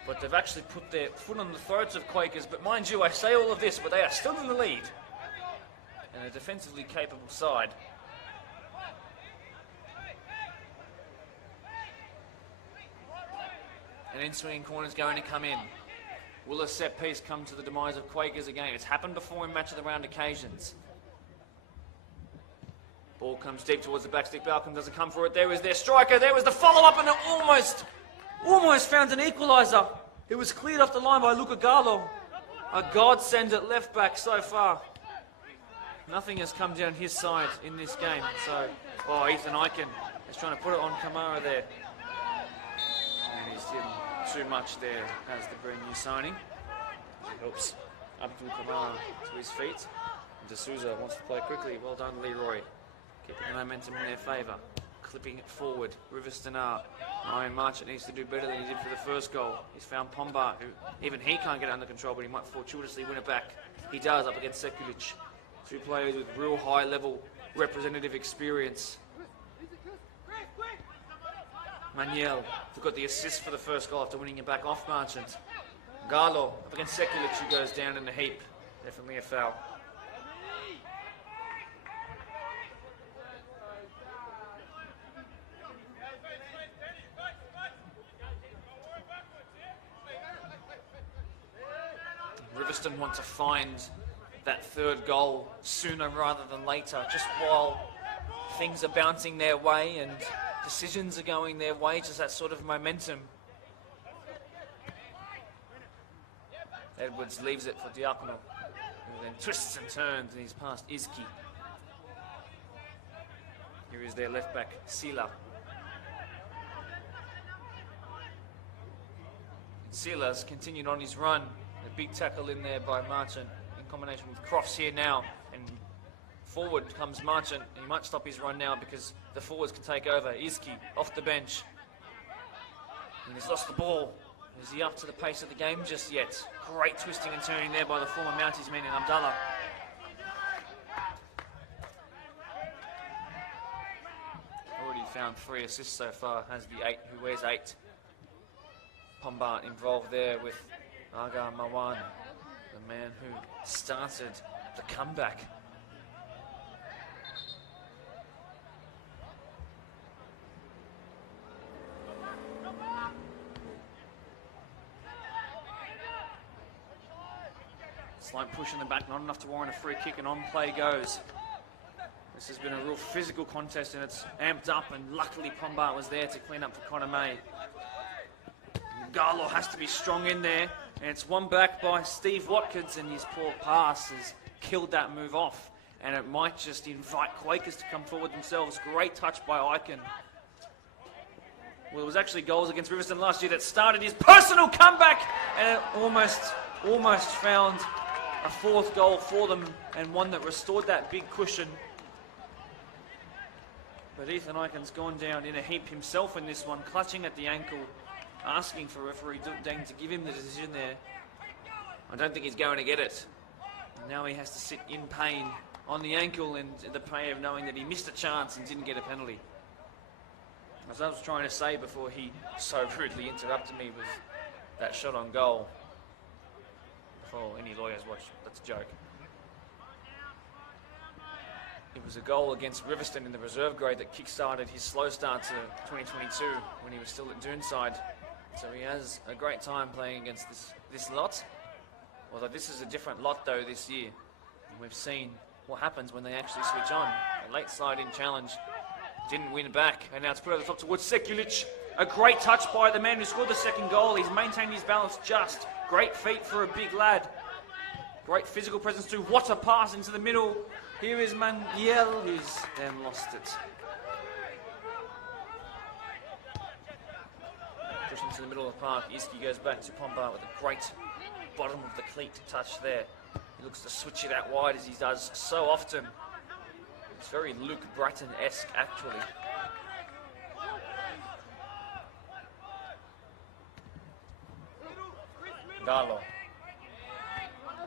but they've actually put their foot on the throats of Quakers. But mind you, I say all of this, but they are still in the lead. And a defensively capable side. An in-swinging corner is going to come in. Will a set piece come to the demise of Quakers again? It's happened before in match of the round occasions. Ball comes deep towards the backstick. Balcom doesn't come for it. There was their striker. There was the follow-up, and it almost found an equaliser. It was cleared off the line by Luca Gallo. A godsend at left back so far. Nothing has come down his side in this game. So, Ethan Eichen is trying to put it on Kamara there. And he's did too much there as the brand new signing. He helps Abdul Kamara to his feet. And D'Souza wants to play quickly. Well done, Leroy. Keeping the momentum in their favour. Clipping it forward. Riverstone up. Ryan Marchant needs to do better than he did for the first goal. He's found Pombart, who even he can't get it under control, but he might fortuitously win it back. He does, up against Sekulic. Two players with real high-level representative experience. Manuel, who got the assist for the first goal after winning it back off Marchant. Gallo, up against Sekulic, who goes down in the heap. Definitely a foul. Riverstone want to find that third goal sooner rather than later, just while things are bouncing their way and decisions are going their way, just that sort of momentum. Edwards leaves it for Diakono, who then twists and turns and he's past Izki. Here is their left back, Sila. Sila's continued on his run. A big tackle in there by Marchant in combination with Crofts here now. And forward comes Marchant. He might stop his run now because the forwards can take over. Izki off the bench. And he's lost the ball. Is he up to the pace of the game just yet? Great twisting and turning there by the former Mounties man in Abdallah. Already found 3 assists so far, has the 8 who wears 8. Pombart involved there with Aga Mawan, the man who started the comeback. Slight push in the back, not enough to warrant a free kick, and on play goes. This has been a real physical contest and it's amped up, and luckily Pombart was there to clean up for Connor May. Gallo has to be strong in there, and it's won back by Steve Watkins, and his poor pass has killed that move off, and it might just invite Quakers to come forward themselves. Great touch by Eichen. Well, it was actually goals against Riverstone last year that started his personal comeback, and it almost found a 4th goal for them, and one that restored that big cushion. But Ethan Eichen's gone down in a heap himself in this one, clutching at the ankle, asking for referee Deng to give him the decision there. I don't think he's going to get it. And now he has to sit in pain on the ankle and the pain of knowing that he missed a chance and didn't get a penalty. As I was trying to say before he so rudely interrupted me with that shot on goal. Before any lawyers watch, that's a joke. It was a goal against Riverstone in the reserve grade that kick-started his slow start to 2022 when he was still at Doonside. So he has a great time playing against this lot. Although this is a different lot though this year. And we've seen what happens when they actually switch on. A late slide-in challenge, didn't win back, and now it's put over the top towards Sekulic. A great touch by the man who scored the 2nd goal. He's maintained his balance just. Great feet for a big lad. Great physical presence too. What a pass into the middle. Here is Manuel, who's then lost it. Push into the middle of the park. Izki goes back to Pombart with a great bottom of the cleat touch there. He looks to switch it out wide as he does so often. It's very Luke Bratton-esque actually. Gallo.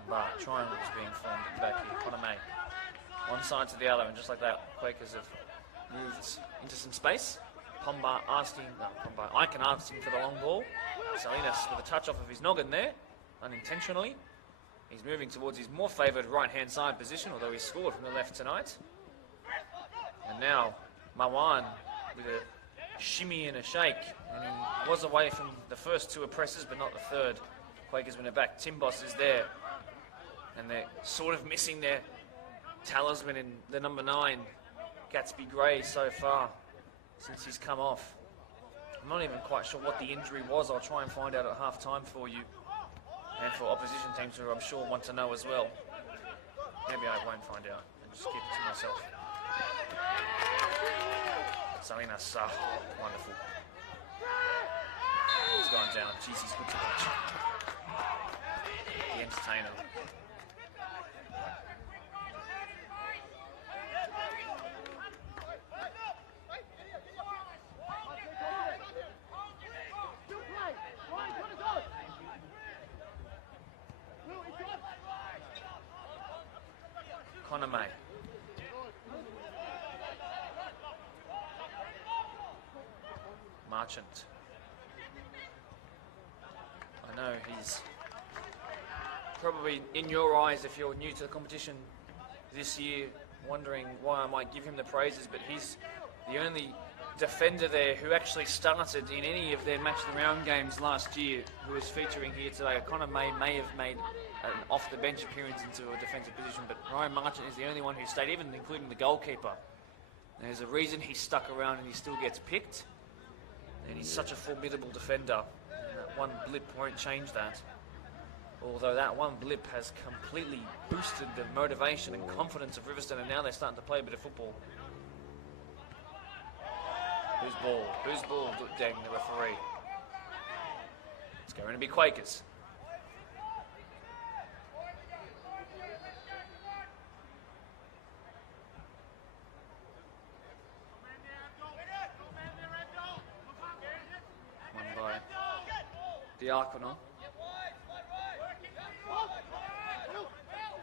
But triangles being formed at the back here. Connor May. One side to the other, and just like that, Quakers have moved into some space. Icon asking for the long ball. Salinas with a touch off of his noggin there, unintentionally. He's moving towards his more favoured right-hand side position, although he scored from the left tonight. And now, Mawan with a shimmy and a shake. And he was away from the first two oppressors, but not the third. Quakers win it back. Timbos is there. And they're sort of missing their talisman in the number 9, Gatsby Gray, so far, since he's come off. I'm not even quite sure what the injury was. I'll try and find out at half-time for you. And for opposition teams who I'm sure want to know as well. Maybe I won't find out and just keep it to myself. Salinas, wonderful. He's going down. Jeez, he's good to watch. The entertainer. Connor May. Marchant. I know he's probably in your eyes, if you're new to the competition this year, wondering why I might give him the praises, but he's the only defender there who actually started in any of their match of the round games last year, who is featuring here today. Connor May have made an off-the-bench appearance into a defensive position, but Ryan Marchant is the only one who stayed, even including the goalkeeper. There's a reason he stuck around and he still gets picked, and he's such a formidable defender. And that one blip won't change that. Although that one blip has completely boosted the motivation and confidence of Riverstone, and now they're starting to play a bit of football. Whose ball? Whose ball? Dang, the referee. It's going to be Quakers. One by Diakono.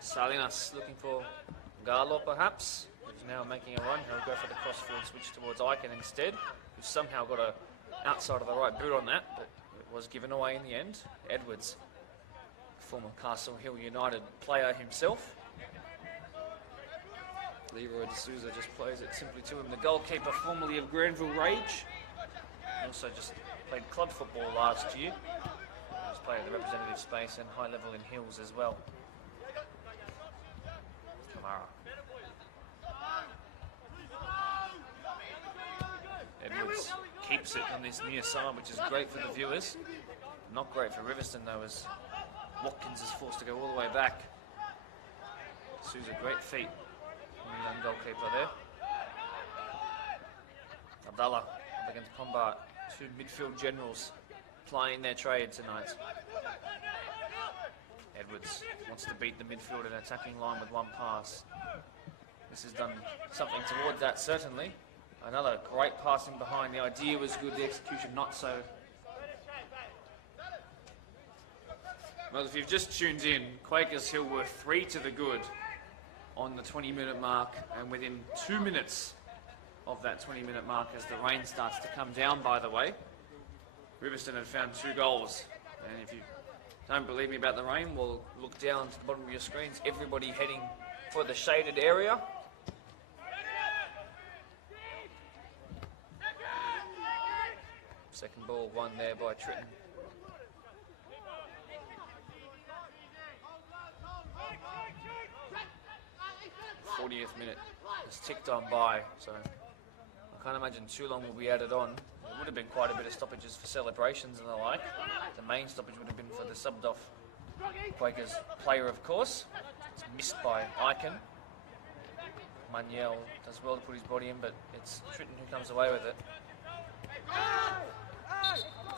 Salinas looking for Garlo, perhaps. Who's now making a run. He'll go for the cross-field switch towards Icon instead, who somehow got a outside of the right boot on that, but it was given away in the end. Edwards, former Castle Hill United player himself. Leroy D'Souza just plays it simply to him. The goalkeeper, formerly of Granville Rage, also just played club football last year. He was playing the representative space and high level in Hills as well. Kamara. Edwards keeps it on this near side, which is great for the viewers. Not great for Riverstone though, as Watkins is forced to go all the way back. Souza, great feet from the young goalkeeper there. Abdallah up against Combat. Two midfield generals playing their trade tonight. Edwards wants to beat the midfield and attacking line with one pass. This has done something towards that, certainly. Another great passing behind. The idea was good, the execution not so. Well, if you've just tuned in, Quakers Hill were 3 to the good on the 20-minute mark, and within 2 minutes of that 20-minute mark, as the rain starts to come down, by the way, Riverstone had found 2 goals. And if you don't believe me about the rain, well, look down to the bottom of your screens. Everybody heading for the shaded area. Second ball won there by Tritton. 40th minute has ticked on by, so I can't imagine too long will be added on. There would have been quite a bit of stoppages for celebrations and the like. The main stoppage would have been for the subbed off Quakers player, of course. It's missed by Icon. Manuel does well to put his body in, but it's Tritton who comes away with it.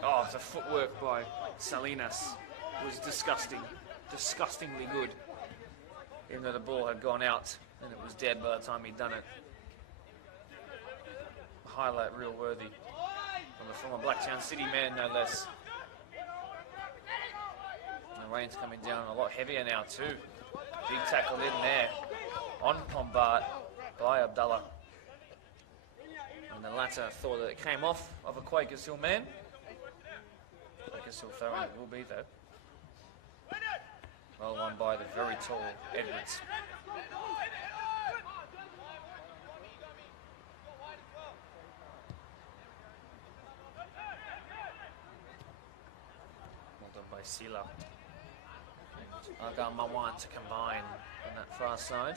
Oh, it's a footwork by Salinas. It was disgusting. Disgustingly good. Even though the ball had gone out and it was dead by the time he'd done it. Highlight real worthy. From the former Blacktown City man, no less. And the rain's coming down a lot heavier now too. Big tackle in there. On Pombart by Abdallah. And the latter thought that it came off of a Quakers Hill man. Quakers Hill throwing it will be though. Well won by the very tall Edwards. Well done by Sila. Aga Mawan to combine on that far side.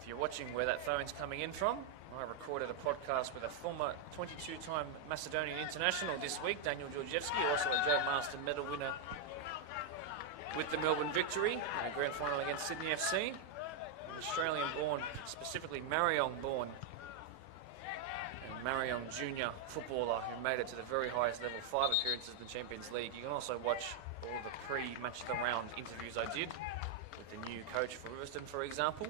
If you're watching where that throw-in's coming in from, I recorded a podcast with a former 22-time Macedonian international this week, Daniel Georgievski, also a Joe Master medal winner with the Melbourne Victory in a grand final against Sydney FC. An Australian-born, specifically Marion-born, and Marion Junior footballer who made it to the very highest level, 5 appearances in the Champions League. You can also watch all the pre-match of the round interviews I did with the new coach for Riverstone, for example.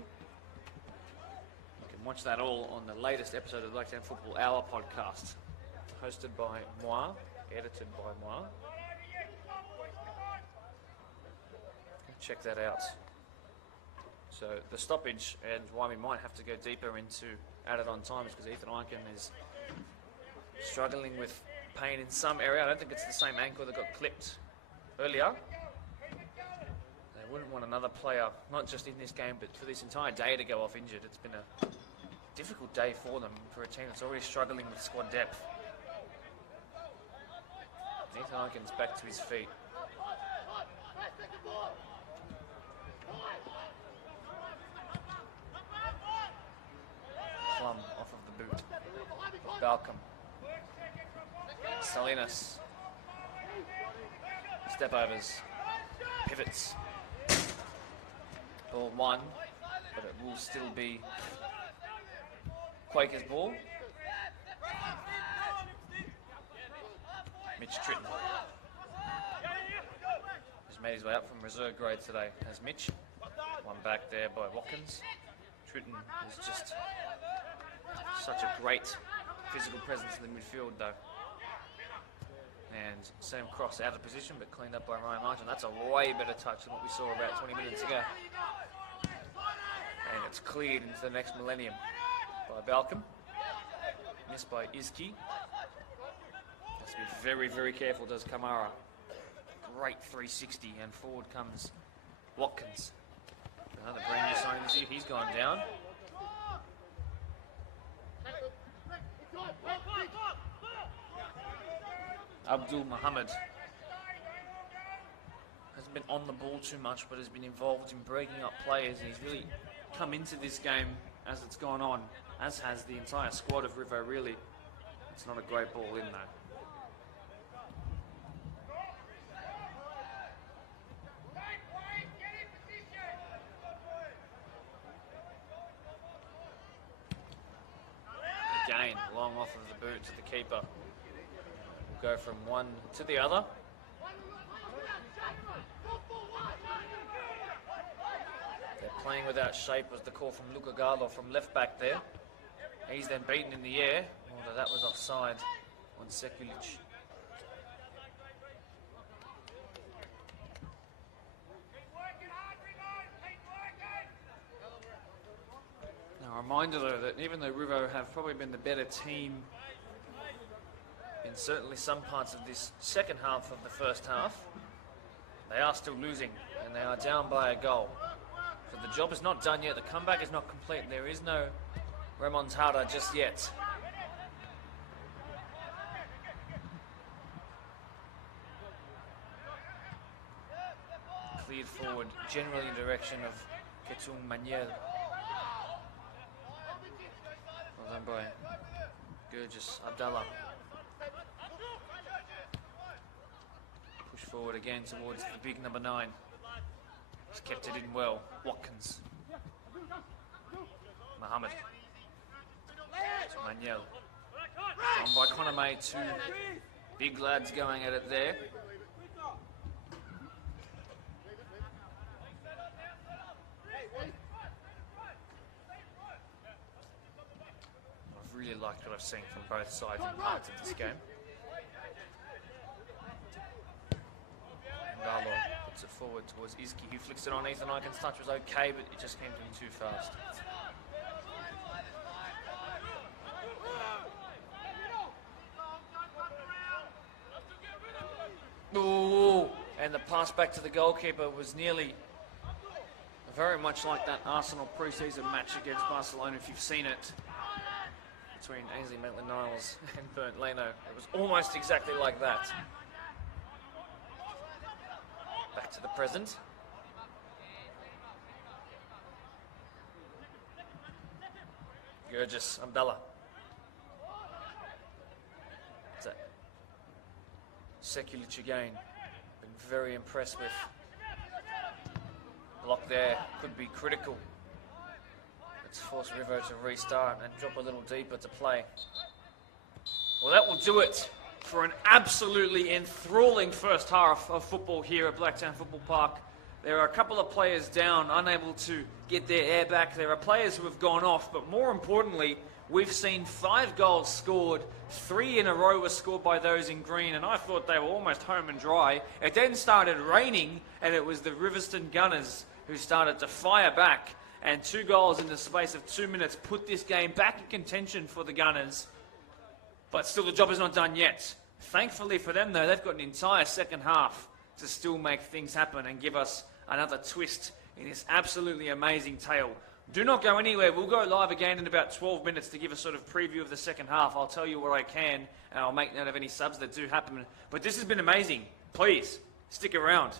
Watch that all on the latest episode of the Blacktown Football Hour podcast, hosted by moi, edited by moi. Check that out. So the stoppage and why we might have to go deeper into added on times because Ethan Eichen is struggling with pain in some area. I don't think it's the same ankle that got clipped earlier. They wouldn't want another player, not just in this game, but for this entire day to go off injured. It's been a difficult day for them, for a team that's already struggling with squad depth. Ethan Eiken's back to his feet. Plum off of the boot. Balcom. Salinas. Step overs. Pivots. Ball 1, but it will still be Quakers ball. Mitch Tritton has made his way up from reserve grade today as Mitch. One back there by Watkins. Tritton is just such a great physical presence in the midfield though. And Sam Cross out of position but cleaned up by Ryan Martin. That's a way better touch than what we saw about 20 minutes ago. And it's cleared into the next millennium by Balcom. Missed by Izki. Has to be very, very careful, does Kamara. Great 360, and forward comes Watkins. Another brand new signing this year. He's gone down. Abdul Muhammad hasn't been on the ball too much, but has been involved in breaking up players. He's really come into this game as it's gone on, as has the entire squad of Rivo, really. It's not a great ball in though. Again, long off of the boot to the keeper. We'll go from one to the other. They're playing without shape was the call from Luka Garlo from left back there. He's then beaten in the air, although that was offside on Sekulic. Now a reminder though that even though Rivo have probably been the better team in certainly some parts of this second half of the first half, they are still losing and they are down by a goal. So the job is not done yet, the comeback is not complete, and there is no remontada just yet. Cleared forward, generally in direction of Ketung Maniel. Well done by Gurgis Abdallah. Push forward again towards the big number 9. He's kept it in well. Watkins. Mohammed. Maniel. On by Connor May. 2 big lads going at it there. I've really liked what I've seen from both sides in parts of this game. Barlow puts it forward towards Izki, who flicks it on. Ethan Eiken's touch was okay, but it just came to him too fast. Ooh, and the pass back to the goalkeeper was nearly very much like that Arsenal pre-season match against Barcelona, if you've seen it, between Ainsley Maitland-Niles and Bernd Leno. It was almost exactly like that. Back to the present. Gurgis, Umbella. That's it. Sekulic again. Been very impressed with. Block there could be critical. Let's force River to restart and drop a little deeper to play. Well, that will do it for an absolutely enthralling first half of football here at Blacktown Football Park. There are a couple of players down, unable to get their air back. There are players who have gone off, but more importantly, we've seen 5 goals scored. 3 in a row were scored by those in green, and I thought they were almost home and dry. It then started raining, and it was the Riverstone Gunners who started to fire back, and 2 goals in the space of 2 minutes put this game back in contention for the Gunners. But still, the job is not done yet. Thankfully for them, though, they've got an entire second half to still make things happen and give us another twist in this absolutely amazing tale. Do not go anywhere. We'll go live again in about 12 minutes to give a sort of preview of the second half. I'll tell you what I can, and I'll make note of any subs that do happen. But this has been amazing. Please, stick around.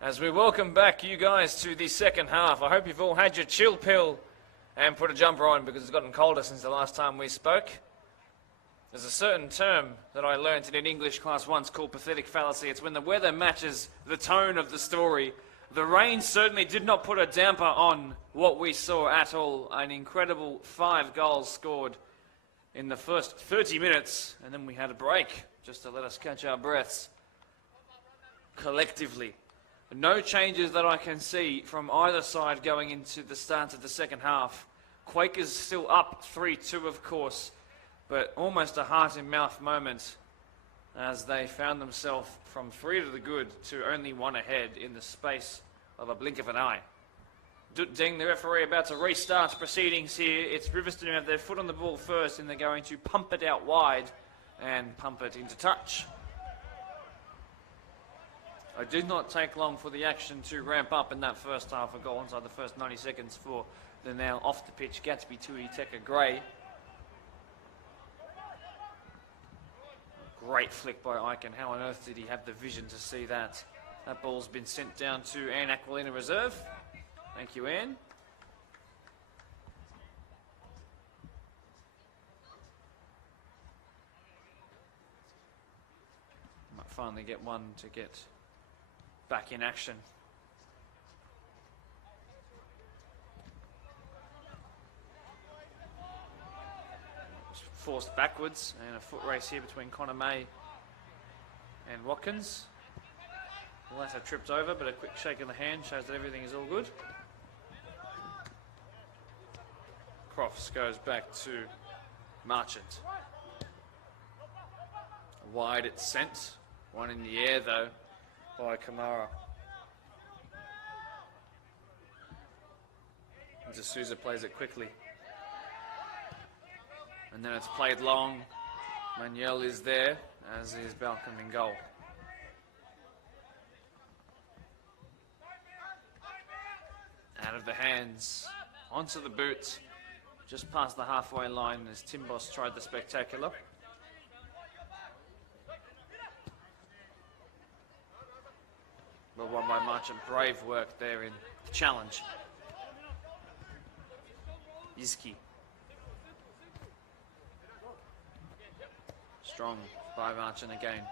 As we welcome back you guys to the second half. I hope you've all had your chill pill and put a jumper on because it's gotten colder since the last time we spoke. There's a certain term that I learned in an English class once called pathetic fallacy. It's when the weather matches the tone of the story. The rain certainly did not put a damper on what we saw at all. An incredible 5 goals scored in the first 30 minutes, and then we had a break just to let us catch our breaths collectively. No changes that I can see from either side going into the start of the second half. Quakers still up 3-2, of course, but almost a heart-in-mouth moment as they found themselves from 3 to the good to only 1 ahead in the space of a blink of an eye. Dut Ding, the referee, about to restart proceedings here. It's Riverstone who have their foot on the ball first, and they're going to pump it out wide and pump it into touch. It did not take long for the action to ramp up in that first half. A goal inside the first 90 seconds for the now off the pitch Gatsby Tui Teka Gray. Great flick by Aiken. How on earth did he have the vision to see that? That ball's been sent down to Anne Aquilina Reserve. Thank you, Anne. Might finally get one to get back in action. Forced backwards, and a foot race here between Connor May and Watkins. The latter tripped over, but a quick shake of the hand shows that everything is all good. Crofts goes back to Marchant. Wide it's sent. One in the air though by Kamara. And D'Souza plays it quickly. And then it's played long. Manuel is there, as is Balcom in goal. Out of the hands, onto the boot, just past the halfway line as Timbos tried the spectacular. Well won by Marchant. Brave work there in the challenge. Izki. Strong by Marchant again.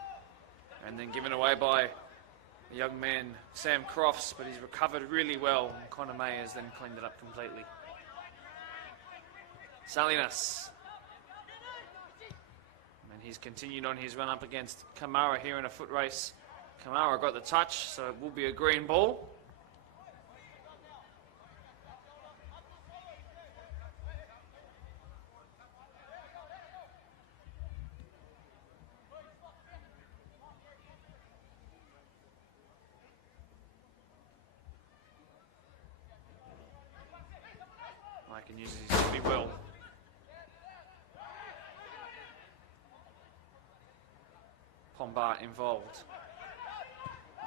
And then given away by the young man Sam Crofts, but he's recovered really well. And Connor May has then cleaned it up completely. Salinas. And he's continued on his run up against Kamara here in a foot race. Kamara got the touch, so it will be a green ball. Can use his pretty well. Pombart involved.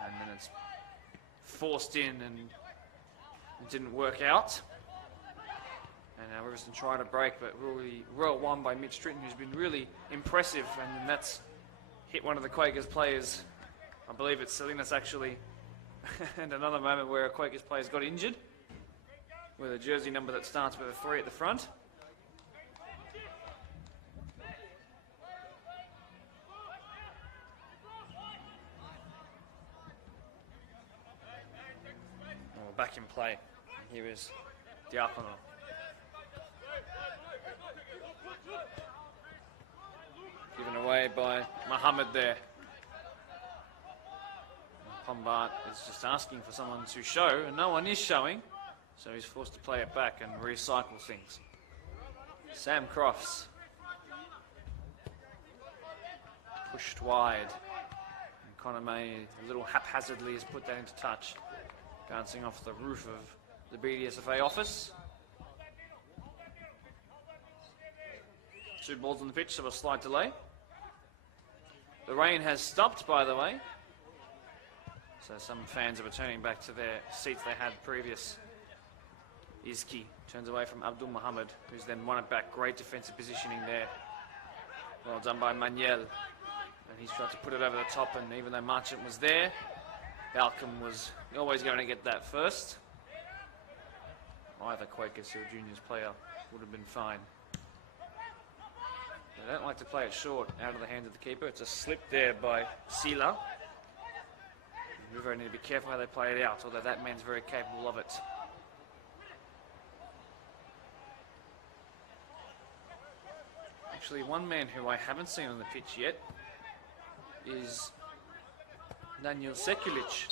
And then it's forced in and it didn't work out. And now Riverstone tried to break, but really well won by Mitch Stritton, who's been really impressive. And then that's hit one of the Quakers players. I believe it's Salinas actually. And another moment where a Quakers player's got injured, with a jersey number that starts with a 3 at the front. Oh, back in play. Here is Diakono. Given away by Mohammed there. Pombart is just asking for someone to show, and no one is showing. So he's forced to play it back and recycle things. Sam Crofts. Pushed wide. And Connor May, a little haphazardly, has put that into touch. Bouncing off the roof of the BDSFA office. 2 balls on the pitch, so a slight delay. The rain has stopped, by the way. So some fans are returning back to their seats they had previous. Izki turns away from Abdul Mohammed, who's then won it back. Great defensive positioning there. Well done by Manuel. And he's tried to put it over the top, and even though Marchant was there, Balcom was always going to get that first. Either Quakers or Juniors player would have been fine. They don't like to play it short out of the hands of the keeper. It's a slip there by Sila. River need to be careful how they play it out, although that man's very capable of it. Actually, one man who I haven't seen on the pitch yet is Daniel Sekulic.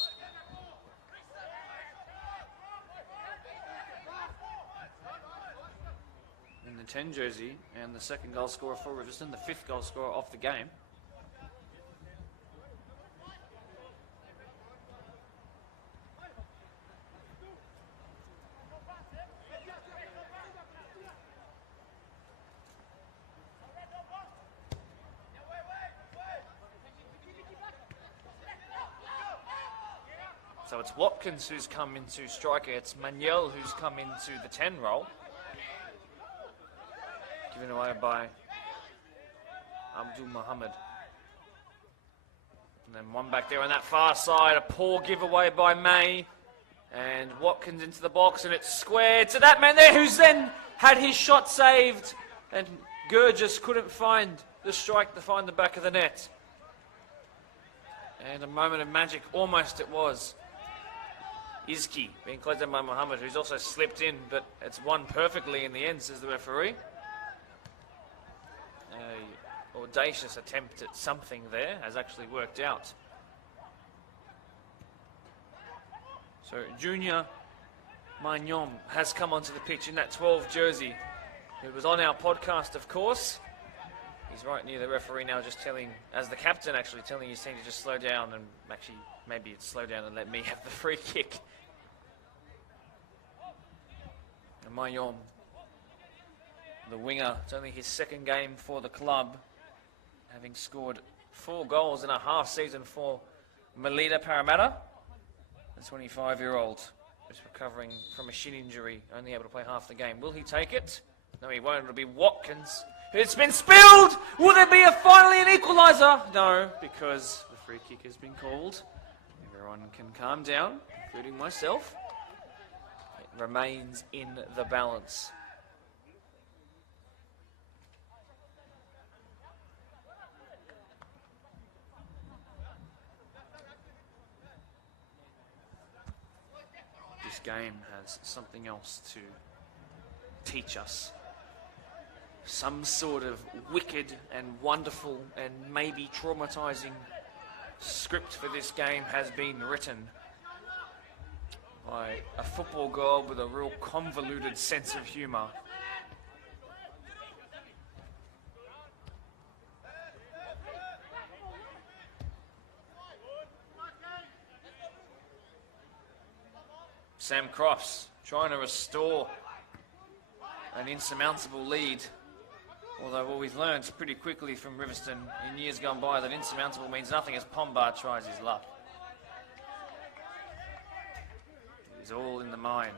In the 10 jersey, and the second goal scorer for Riverstone, the 5th goal scorer off the game. So it's Watkins who's come into striker, it's Manuel who's come into the 10 role. Given away by Abdul Muhammad. And then one back there on that far side, a poor giveaway by May. And Watkins into the box, and it's squared to that man there who's then had his shot saved. And Gurgis couldn't find the strike to find the back of the net. And a moment of magic, almost it was. Izki being closed down by Muhammad, who's also slipped in, but it's won perfectly in the end, says the referee. An audacious attempt at something there has actually worked out. So Junior Magnon has come onto the pitch in that 12 jersey. It was on our podcast, of course. He's right near the referee now, just telling, as the captain actually, telling his team to just slow down, and actually maybe it's slow down and let me have the free kick. And Magnon, the winger, it's only his second game for the club, having scored 4 goals in a half season for Melita Parramatta. The 25-year-old is recovering from a shin injury, only able to play half the game. Will he take it? No, he won't. It'll be Watkins. It's been spilled! Will there be finally an equaliser? No, because the free kick has been called. Everyone can calm down, including myself. It remains in the balance. This game has something else to teach us. Some sort of wicked and wonderful and maybe traumatizing script for this game has been written by a football girl with a real convoluted sense of humor. Sam Crofts trying to restore an insurmountable lead. Although what we've learned pretty quickly from Riverstone in years gone by that insurmountable means nothing as Pombard tries his luck. It is all in the mind.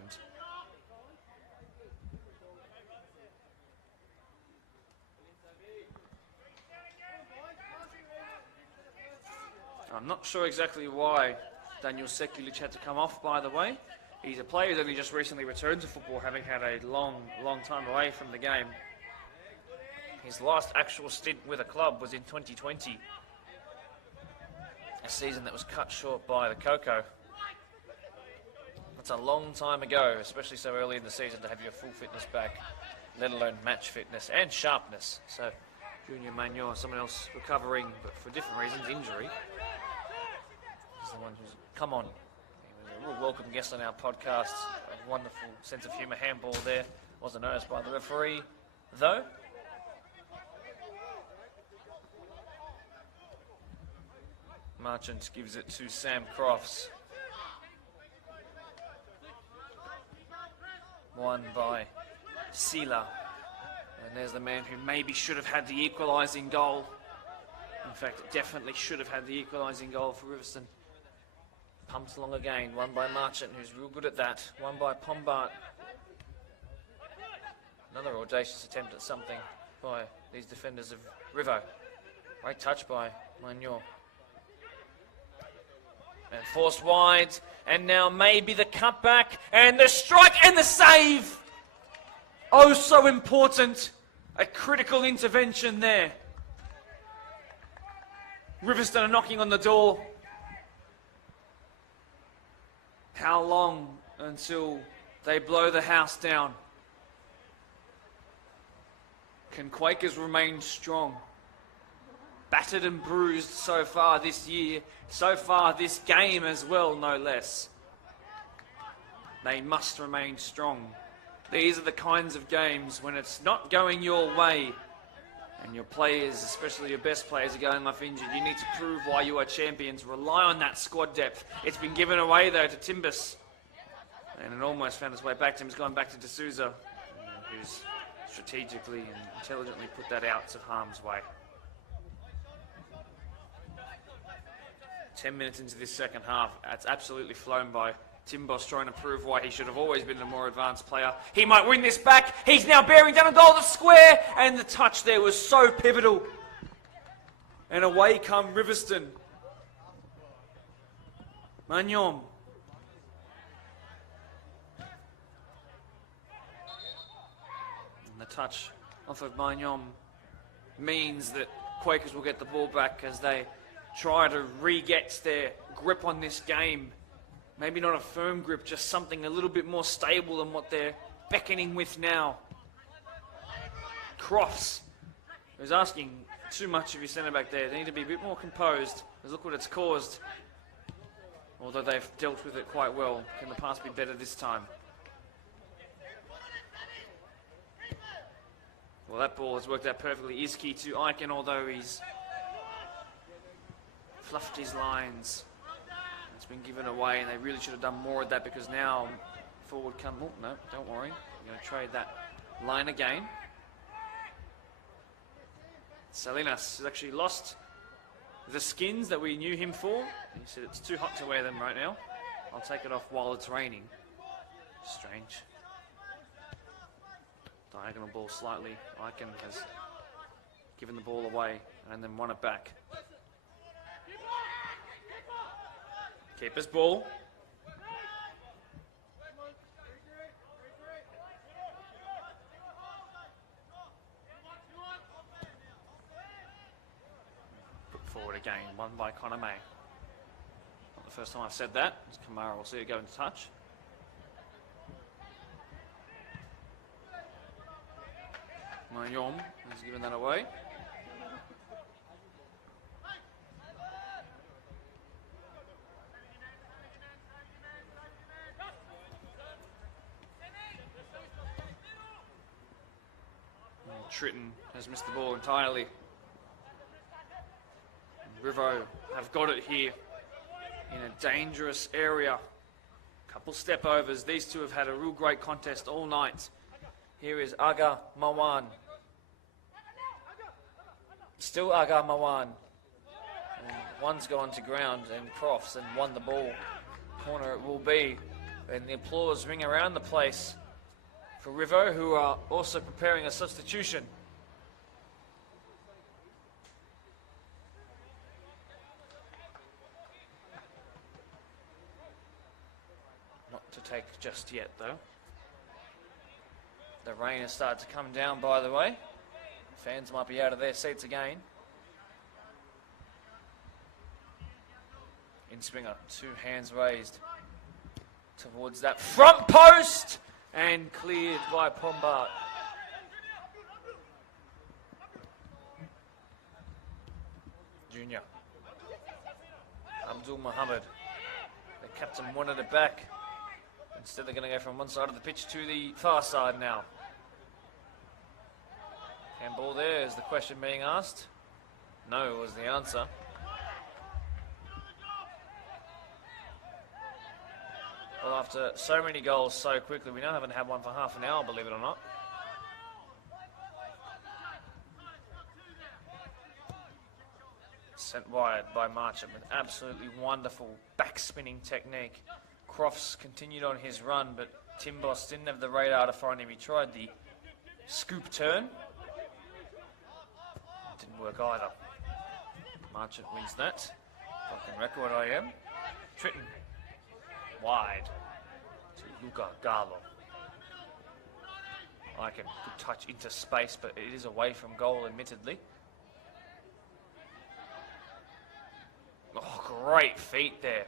I'm not sure exactly why Daniel Sekulic had to come off, by the way. He's a player who's only just recently returned to football, having had a long time away from the game. His last actual stint with a club was in 2020. A season that was cut short by the Coco. That's a long time ago, especially so early in the season, to have your full fitness back, let alone match fitness and sharpness. So, Junior Magnon, someone else recovering, but for different reasons, injury. He's the one who's come on. He was a real welcome guest on our podcast. A wonderful sense of humour handball there. Wasn't noticed by the referee, though. Marchant gives it to Sam Crofts. Won by Sila. And there's the man who maybe should have had the equalising goal. In fact, definitely should have had the equalising goal for Riverstone. Pumped along again. Won by Marchant, who's real good at that. Won by Pombart. Another audacious attempt at something by these defenders of Rivo. Great touch by Magnon. And forced wide, and now maybe the cutback, and the strike, and the save! Oh, so important. A critical intervention there. Riverstone are knocking on the door. How long until they blow the house down? Can Quakers remain strong? Battered and bruised so far this year, so far this game as well, no less. They must remain strong. These are the kinds of games when it's not going your way and your players, especially your best players, are going off injured. You need to prove why you are champions. Rely on that squad depth. It's been given away though to Timbus. And it almost found its way back to him. It's gone back to D'Souza, who's strategically and intelligently put that out of harm's way. 10 minutes into this second half, it's absolutely flown by. Timbos trying to prove why he should have always been a more advanced player. He might win this back. He's now bearing down a goal to square, and the touch there was so pivotal. And away come Riverstone. Magnom. And the touch off of Magnom means that Quakers will get the ball back as they try to re-get their grip on this game. Maybe not a firm grip, just something a little bit more stable than what they're beckoning with now. Crofts, who's asking too much of your centre-back there. They need to be a bit more composed, because look what it's caused. Although they've dealt with it quite well. Can the pass be better this time? Well, that ball has worked out perfectly. Iski to Aiken, although he's fluffed his lines. It's been given away, and they really should have done more of that, because now forward come. Oh, no, don't worry. We're going to trade that line again. Salinas has actually lost the skins that we knew him for. He said it's too hot to wear them right now. I'll take it off while it's raining. Strange. Diagonal ball slightly. Aiken has given the ball away and then won it back. Keeper's ball. Put forward again, won by Connor May. Not the first time I've said that. Kamara will see it go into touch. Magnom has given that away. Tritton has missed the ball entirely. Rivo have got it here in a dangerous area. Couple step overs. These two have had a real great contest all night. Here is Aga Mawan. Still Aga Mawan. And one's gone to ground and Crofts and won the ball. Corner it will be. And the applause ring around the place for Rivo, who are also preparing a substitution. Not to take just yet, though. The rain has started to come down, by the way. Fans might be out of their seats again. In Springer, two hands raised towards that front post. And cleared by Pombart. Junior. Abdul Muhammad. The captain wanted it back. Instead they're going to go from one side of the pitch to the far side now. Handball there is the question being asked. No was the answer. Well, after so many goals so quickly, we now haven't had one for half an hour, believe it or not. Sent wide by Marchant with absolutely wonderful back-spinning technique. Crofts continued on his run, but Timbos didn't have the radar to find him. He tried the scoop turn. Didn't work either. Marchant wins that. Fucking record I am. Tritton wide to Luca Gallo. Iken could touch into space, but it is away from goal, admittedly. Oh, great feet there.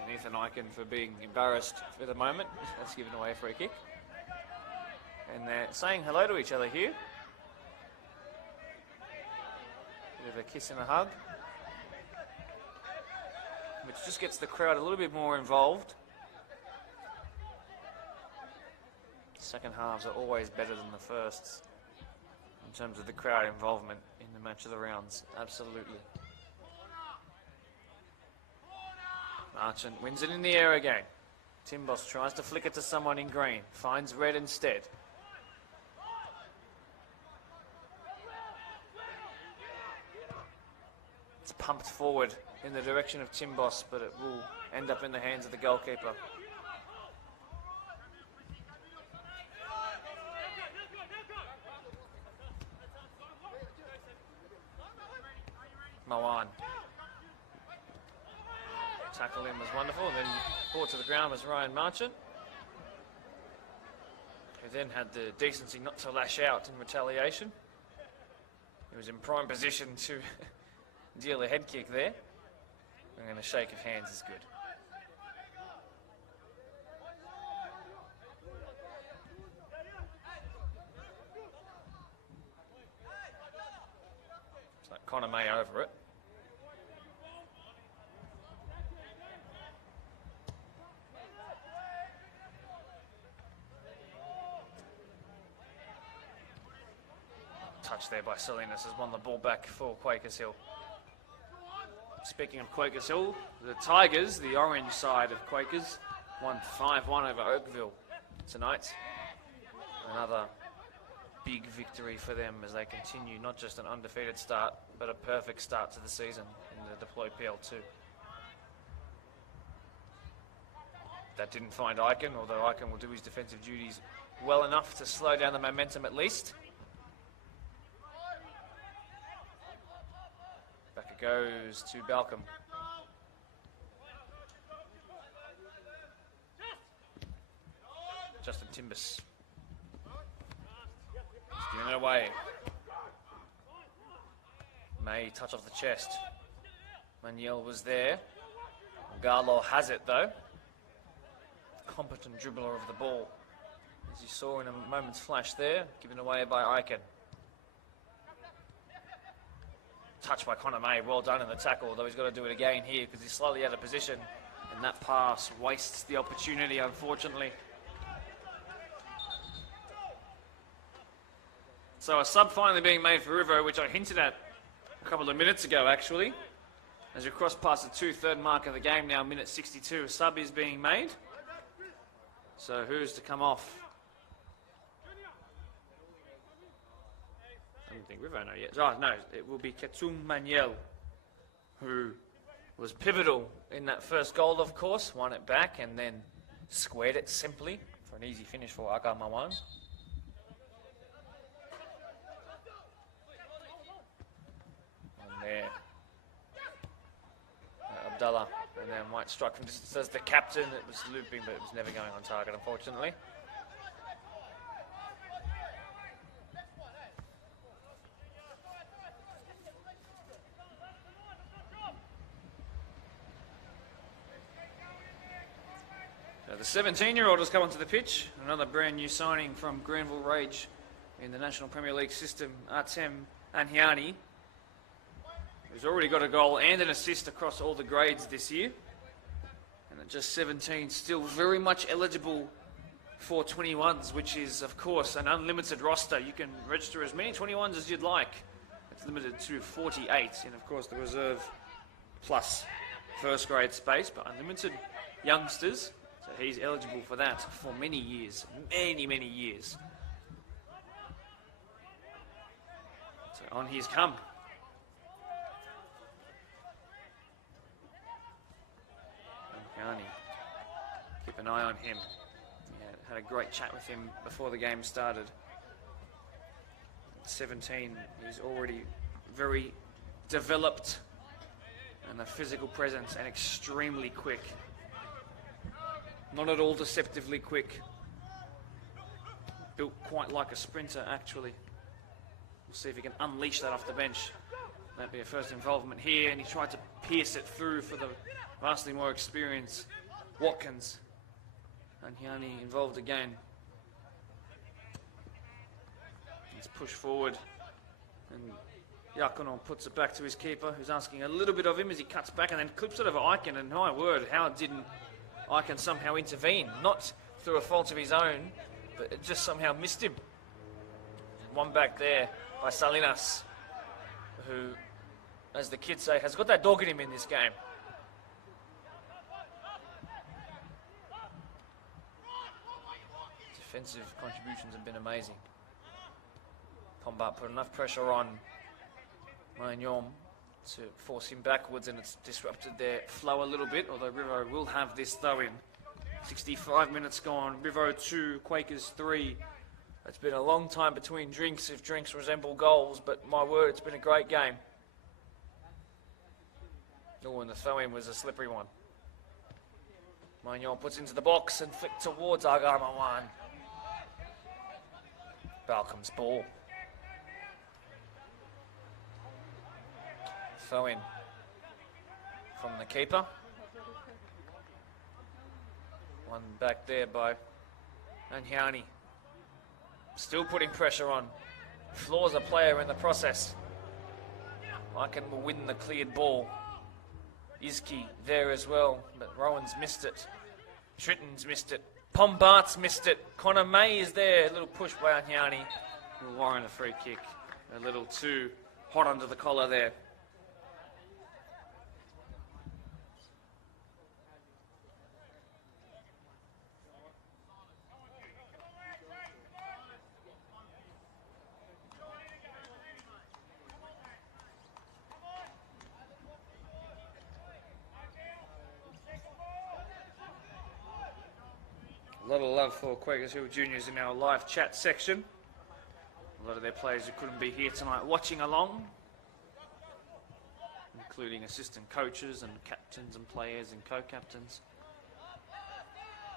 And Ethan Iken, for being embarrassed for the moment, has given away a free kick. And they're saying hello to each other here. Bit of a kiss and a hug, which just gets the crowd a little bit more involved. Second halves are always better than the firsts in terms of the crowd involvement in the match of the rounds. Absolutely. Marchant wins it in the air again. Timbos tries to flick it to someone in green. Finds red instead. It's pumped forward in the direction of Timbos, but it will end up in the hands of the goalkeeper. Moan. Tackle in was wonderful, then brought to the ground was Ryan Marchant, who then had the decency not to lash out in retaliation. He was in prime position to deal a head kick there, and a shake of hands is good. It's like Connor May over it. Touch there by Salinas has won the ball back for Quakers Hill. Speaking of Quakers Hill, the Tigers, the orange side of Quakers, won 5-1 over Oakville tonight. Another big victory for them as they continue not just an undefeated start, but a perfect start to the season in the deployed PL2. That didn't find Iken, although Iken will do his defensive duties well enough to slow down the momentum at least. Back it goes to Balcom. Justin Timbus. Just giving it away. May touch off the chest. Manuel was there. Garlow has it though. Competent dribbler of the ball. As you saw in a moment's flash there, given away by Iken. Touch by Connor May, well done in the tackle, although he's got to do it again here because he's slightly out of position. And that pass wastes the opportunity, unfortunately. So a sub finally being made for River, which I hinted at a couple of minutes ago, actually. As you cross past the 2/3 mark of the game now, minute 62, a sub is being made. So who's to come off? I don't think River know yet. Oh, no, it will be Ketum Manuel, who was pivotal in that first goal, of course. Won it back and then squared it simply for an easy finish for Aga Mawan. And there, Abdallah, and then White struck from distance as the captain. It was looping, but it was never going on target, unfortunately. So the 17-year-old has come onto the pitch. Another brand new signing from Granville Rage in the National Premier League system, Artem Anhiani, who's already got a goal and an assist across all the grades this year. And at just 17, still very much eligible for 21s, which is, of course, an unlimited roster. You can register as many 21s as you'd like. It's limited to 48, and of course the reserve plus first grade space, but unlimited youngsters. So he's eligible for that for many years, many years. So on he's come. Keep an eye on him. Yeah, had a great chat with him before the game started. 17, he's already very developed and a physical presence and extremely quick. Not at all deceptively quick. Built quite like a sprinter, actually. We'll see if he can unleash that off the bench. That'd be a first involvement here, and he tried to pierce it through for the vastly more experienced Watkins. And Hiani involved again. He's pushed forward, and Yakuno puts it back to his keeper, who's asking a little bit of him as he cuts back and then clips it over Aiken. And my word, how didn't Aiken somehow intervene? Not through a fault of his own, but it just somehow missed him. One back there by Salinas, who, as the kids say, has got that dog in him in this game. Defensive contributions have been amazing. Pombat put enough pressure on Magnon to force him backwards, and it's disrupted their flow a little bit, although Rivo will have this throw-in. 65 minutes gone, Rivo 2, Quakers 3. It's been a long time between drinks, if drinks resemble goals, but my word, it's been a great game. Oh, and the throw-in was a slippery one. Magnon puts into the box and flicked towards Agama 1. Balcom's ball. Throw in from the keeper. One back there by Anhiani. Still putting pressure on. Floors a player in the process. Aiken will win the cleared ball. Izki there as well, but Rowan's missed it. Tritton's missed it. Pombart's missed it. Connor May is there. A little push by Anhiani. Will warrant a free kick. A little too hot under the collar there. A lot of love for Quakers Hill Juniors in our live chat section. A lot of their players who couldn't be here tonight watching along, including assistant coaches and captains and players and co-captains.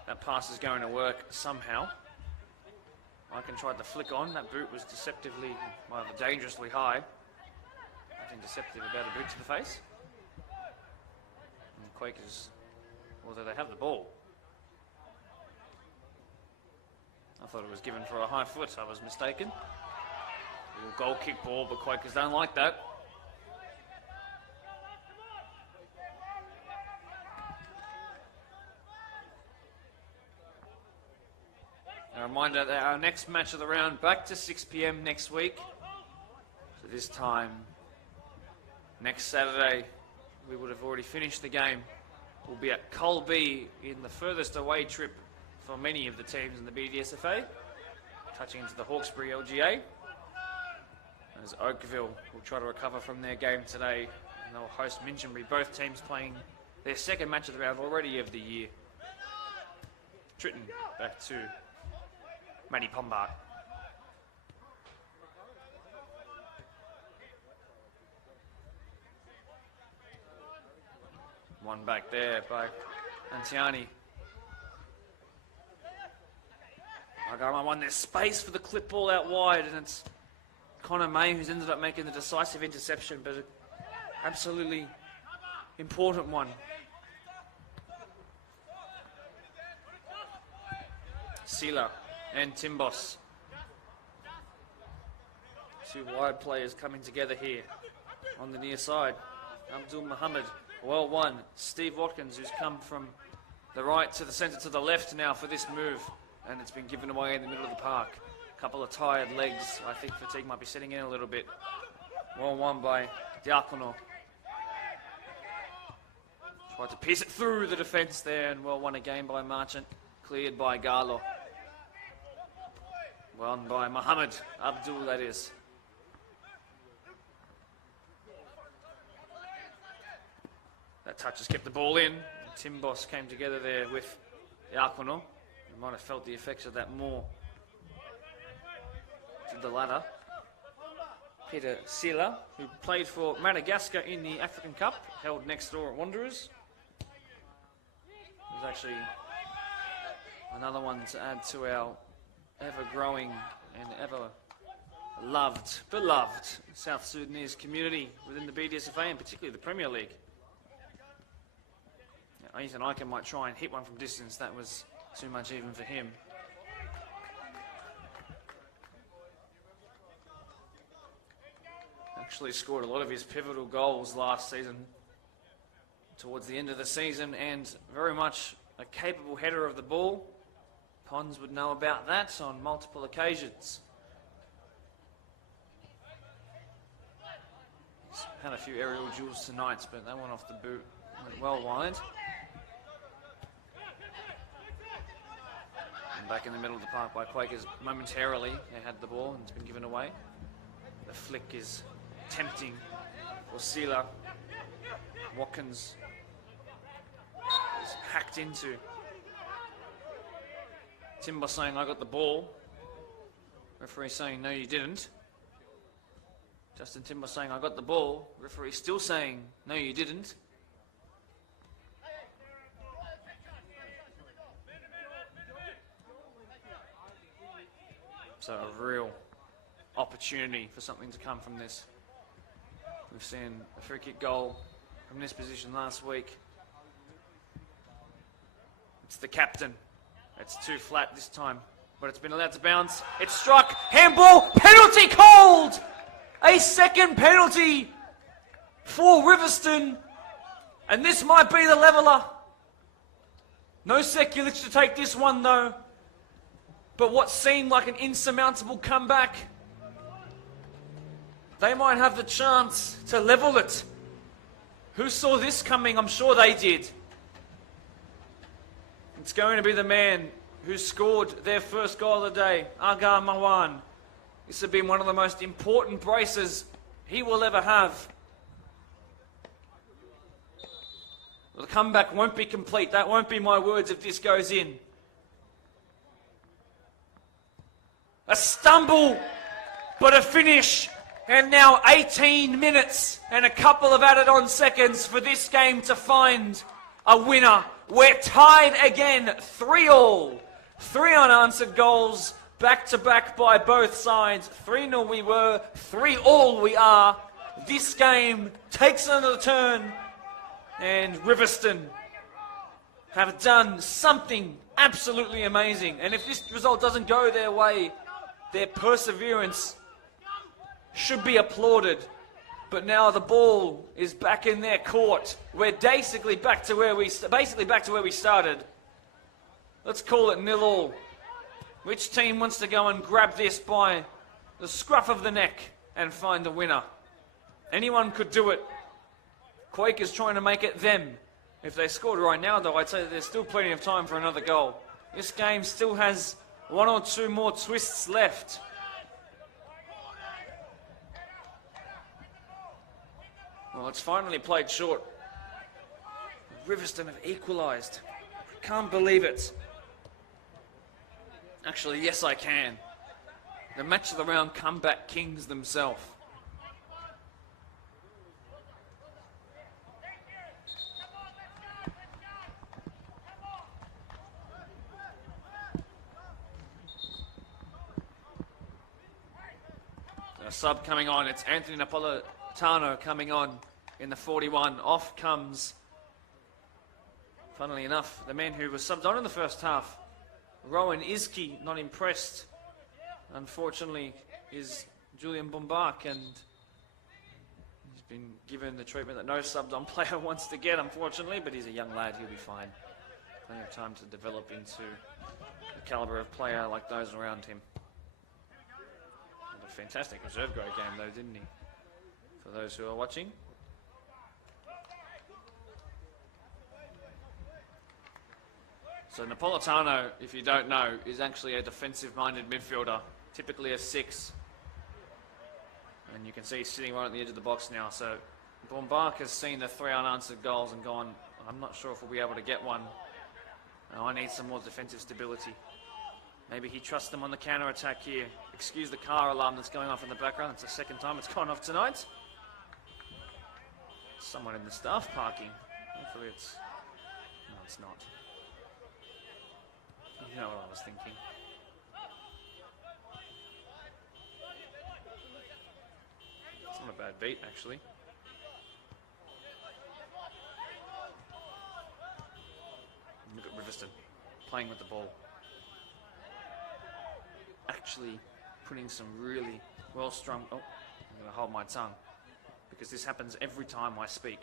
That pass is going to work somehow. Aiken tried to flick on. That boot was deceptively, rather dangerously high. Nothing deceptive about a boot to the face. And the Quakers, although they have the ball, I thought it was given for a high foot. I was mistaken. A little goal kick ball, but Quakers don't like that. A reminder that our next match of the round back to 6 p.m. next week. So this time, next Saturday, we would have already finished the game. We'll be at Colby in the furthest away trip for many of the teams in the BDSFA, touching into the Hawkesbury LGA. As Oakville will try to recover from their game today, and they'll host Minchinbury, both teams playing their second match of the round already of the year. Tritton back to Matty Pombart. One back there by Antiani. Agama won. There's space for the clip ball out wide, and it's Connor May who's ended up making the decisive interception, but an absolutely important one. Sila and Timbos. Two wide players coming together here on the near side. Abdul Muhammad, well won. Steve Watkins, who's come from the right to the centre to the left now for this move, and it's been given away in the middle of the park. A couple of tired legs. I think fatigue might be setting in a little bit. Well won by Diacono. Tried to pierce it through the defence there, and well won again by Marchant. Cleared by Garlo. Won by Muhammad Abdul, that is. That touch has kept the ball in. Timbos came together there with Diacono. Might have felt the effects of that more to the latter. Peter Sila, who played for Madagascar in the African Cup, held next door at Wanderers. He's actually another one to add to our ever-growing and ever-loved, beloved South Sudanese community within the BDSFA and particularly the Premier League. Now, Ethan Eichen might try and hit one from distance. That was too much even for him. Actually scored a lot of his pivotal goals last season towards the end of the season, and very much a capable header of the ball. Pons would know about that on multiple occasions. He's had a few aerial duels tonight, but that one off the boot went well wide. And back in the middle of the park by Quakers momentarily. They had the ball and it's been given away. The flick is tempting for Sila. Watkins is hacked into. Timber saying, I got the ball. Referee saying, no, you didn't. Justin Timber saying, I got the ball. Referee still saying, no, you didn't. So a real opportunity for something to come from this. We've seen a free kick goal from this position last week. It's the captain. It's too flat this time, but it's been allowed to bounce. It's struck. Handball. Penalty called. A second penalty for Riverstone. And this might be the leveller. No Sekulic to take this one though. But what seemed like an insurmountable comeback, they might have the chance to level it. Who saw this coming? I'm sure they did. It's going to be the man who scored their first goal of the day, Agar Mawan. This has been one of the most important braces he will ever have. The comeback won't be complete. That won't be my words if this goes in. A stumble, but a finish. And now 18 minutes and a couple of added on seconds for this game to find a winner. We're tied again, 3-3. 3 unanswered goals, back-to-back by both sides. 3-0 we were, 3-3 we are. This game takes another turn, and Riverstone have done something absolutely amazing. And if this result doesn't go their way, their perseverance should be applauded. But now the ball is back in their court. We're basically back to where we started. Let's call it 0-0. Which team wants to go and grab this by the scruff of the neck and find a winner? Anyone could do it. Quakers trying to make it them. If they scored right now, though, I'd say that there's still plenty of time for another goal. This game still has 1 or 2 more twists left. Well, it's finally played short. Riverstone have equalised. Can't believe it. Actually, yes, I can. The match of the round comeback kings themselves. A sub coming on. It's Anthony Napolitano coming on in the 41. Off comes, funnily enough, the man who was subbed on in the first half. Rowan Iski, not impressed, unfortunately, is Julian Bombach, and he's been given the treatment that no subbed-on player wants to get, unfortunately, but he's a young lad, he'll be fine. Plenty of time to develop into the calibre of player like those around him. And a fantastic reserve grade game, though, didn't he? For those who are watching. So Napolitano, if you don't know, is actually a defensive-minded midfielder, typically a 6. And you can see he's sitting right at the edge of the box now. So Bombach has seen the 3 unanswered goals and gone, I'm not sure if we'll be able to get one. I need some more defensive stability. Maybe he trusts them on the counter-attack here. Excuse the car alarm that's going off in the background. It's the second time it's gone off tonight. Someone in the staff parking. Hopefully it's... No, it's not. You know what I was thinking. It's not a bad beat, actually. Look at Riverstone playing with the ball. Actually putting some really well-strung... Oh, I'm going to hold my tongue, because this happens every time I speak.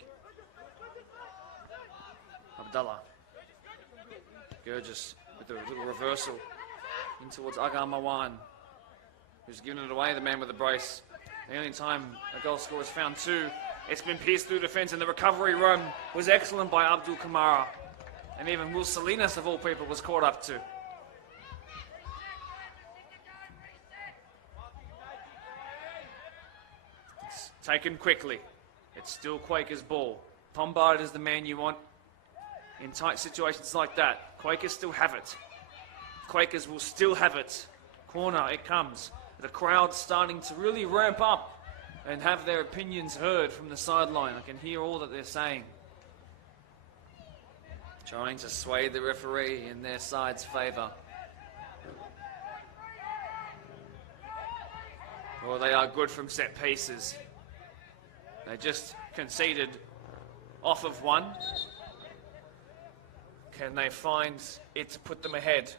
Abdallah. Gurgis with a little reversal in towards Agar Mawan, who's given it away, the man with the brace. The only time a goal scorer has found two, it's been pierced through defence, and the recovery run was excellent by Abdul Kamara. And even Will Salinas, of all people, was caught up too. It's taken quickly. It's still Quakers' ball. Pombard is the man you want in tight situations like that. Quakers still have it. Quakers will still have it. Corner, it comes. The crowd's starting to really ramp up and have their opinions heard from the sideline. I can hear all that they're saying. Trying to sway the referee in their side's favour. Well, they are good from set pieces. They just conceded off of one. Can they find it to put them ahead?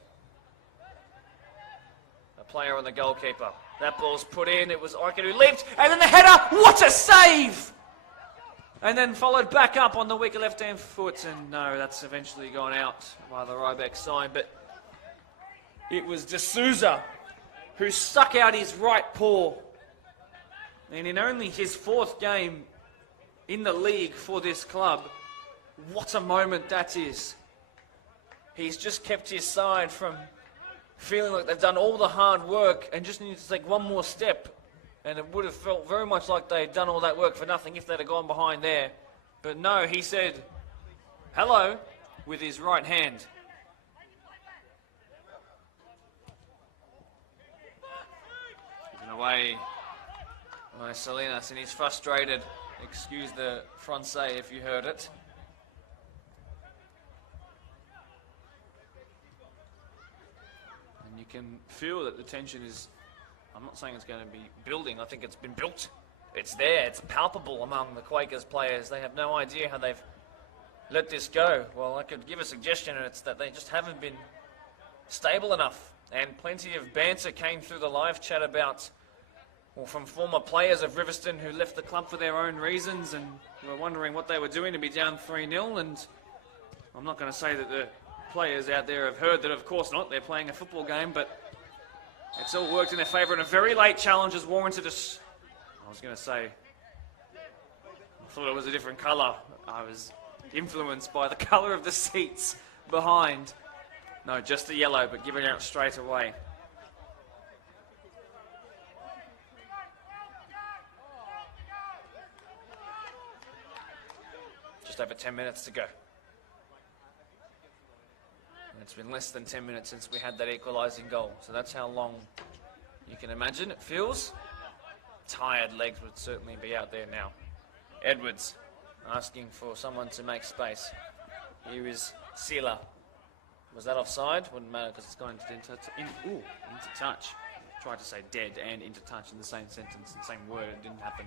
A player on the goalkeeper. That ball's put in. It was Orkin who leaped. And then the header. What a save! And then followed back up on the weaker left-hand foot. And no, that's eventually gone out by the Ryback side. But it was D'Souza who stuck out his right paw. And in only his fourth game in the league for this club, what a moment that is. He's just kept his side from feeling like they've done all the hard work and just needed to take one more step. And it would have felt very much like they'd done all that work for nothing if they'd have gone behind there. But no, he said, hello, with his right hand. Given away by Salinas, and he's frustrated. Excuse the Francais if you heard it. And you can feel that the tension is, I'm not saying it's going to be building, I think it's been built. It's there, it's palpable among the Quakers players. They have no idea how they've let this go. Well, I could give a suggestion, and it's that they just haven't been stable enough. And plenty of banter came through the live chat about, well, from former players of Riverstone who left the club for their own reasons and were wondering what they were doing to be down 3-0. And I'm not going to say that the players out there have heard that, of course not. They're playing a football game, but it's all worked in their favour, and a very late challenge has warranted us. I was going to say, I thought it was a different colour. I was influenced by the colour of the seats behind. No, just the yellow, but giving out straight away. Just over 10 minutes to go. And it's been less than 10 minutes since we had that equalising goal. So that's how long you can imagine it feels. Tired legs would certainly be out there now. Edwards asking for someone to make space. Here is Sila. Was that offside? Wouldn't matter because it's going into touch. Tried to say dead and into touch in the same sentence, in the same word. It didn't happen.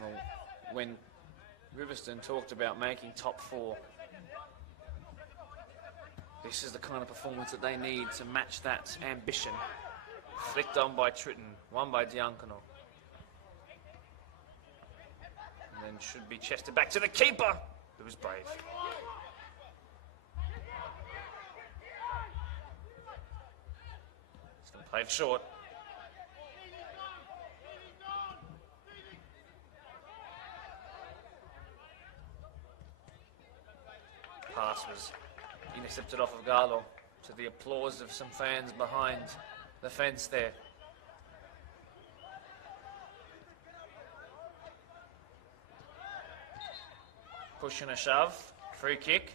Well, when Riverstone talked about making top four, this is the kind of performance that they need to match that ambition. Flicked on by Tritton, won by Diacono. And then should be chested back to the keeper, who was brave. He's going to play it short. Pass was intercepted off of Garlo, to the applause of some fans behind the fence there. Push and a shove. Free kick.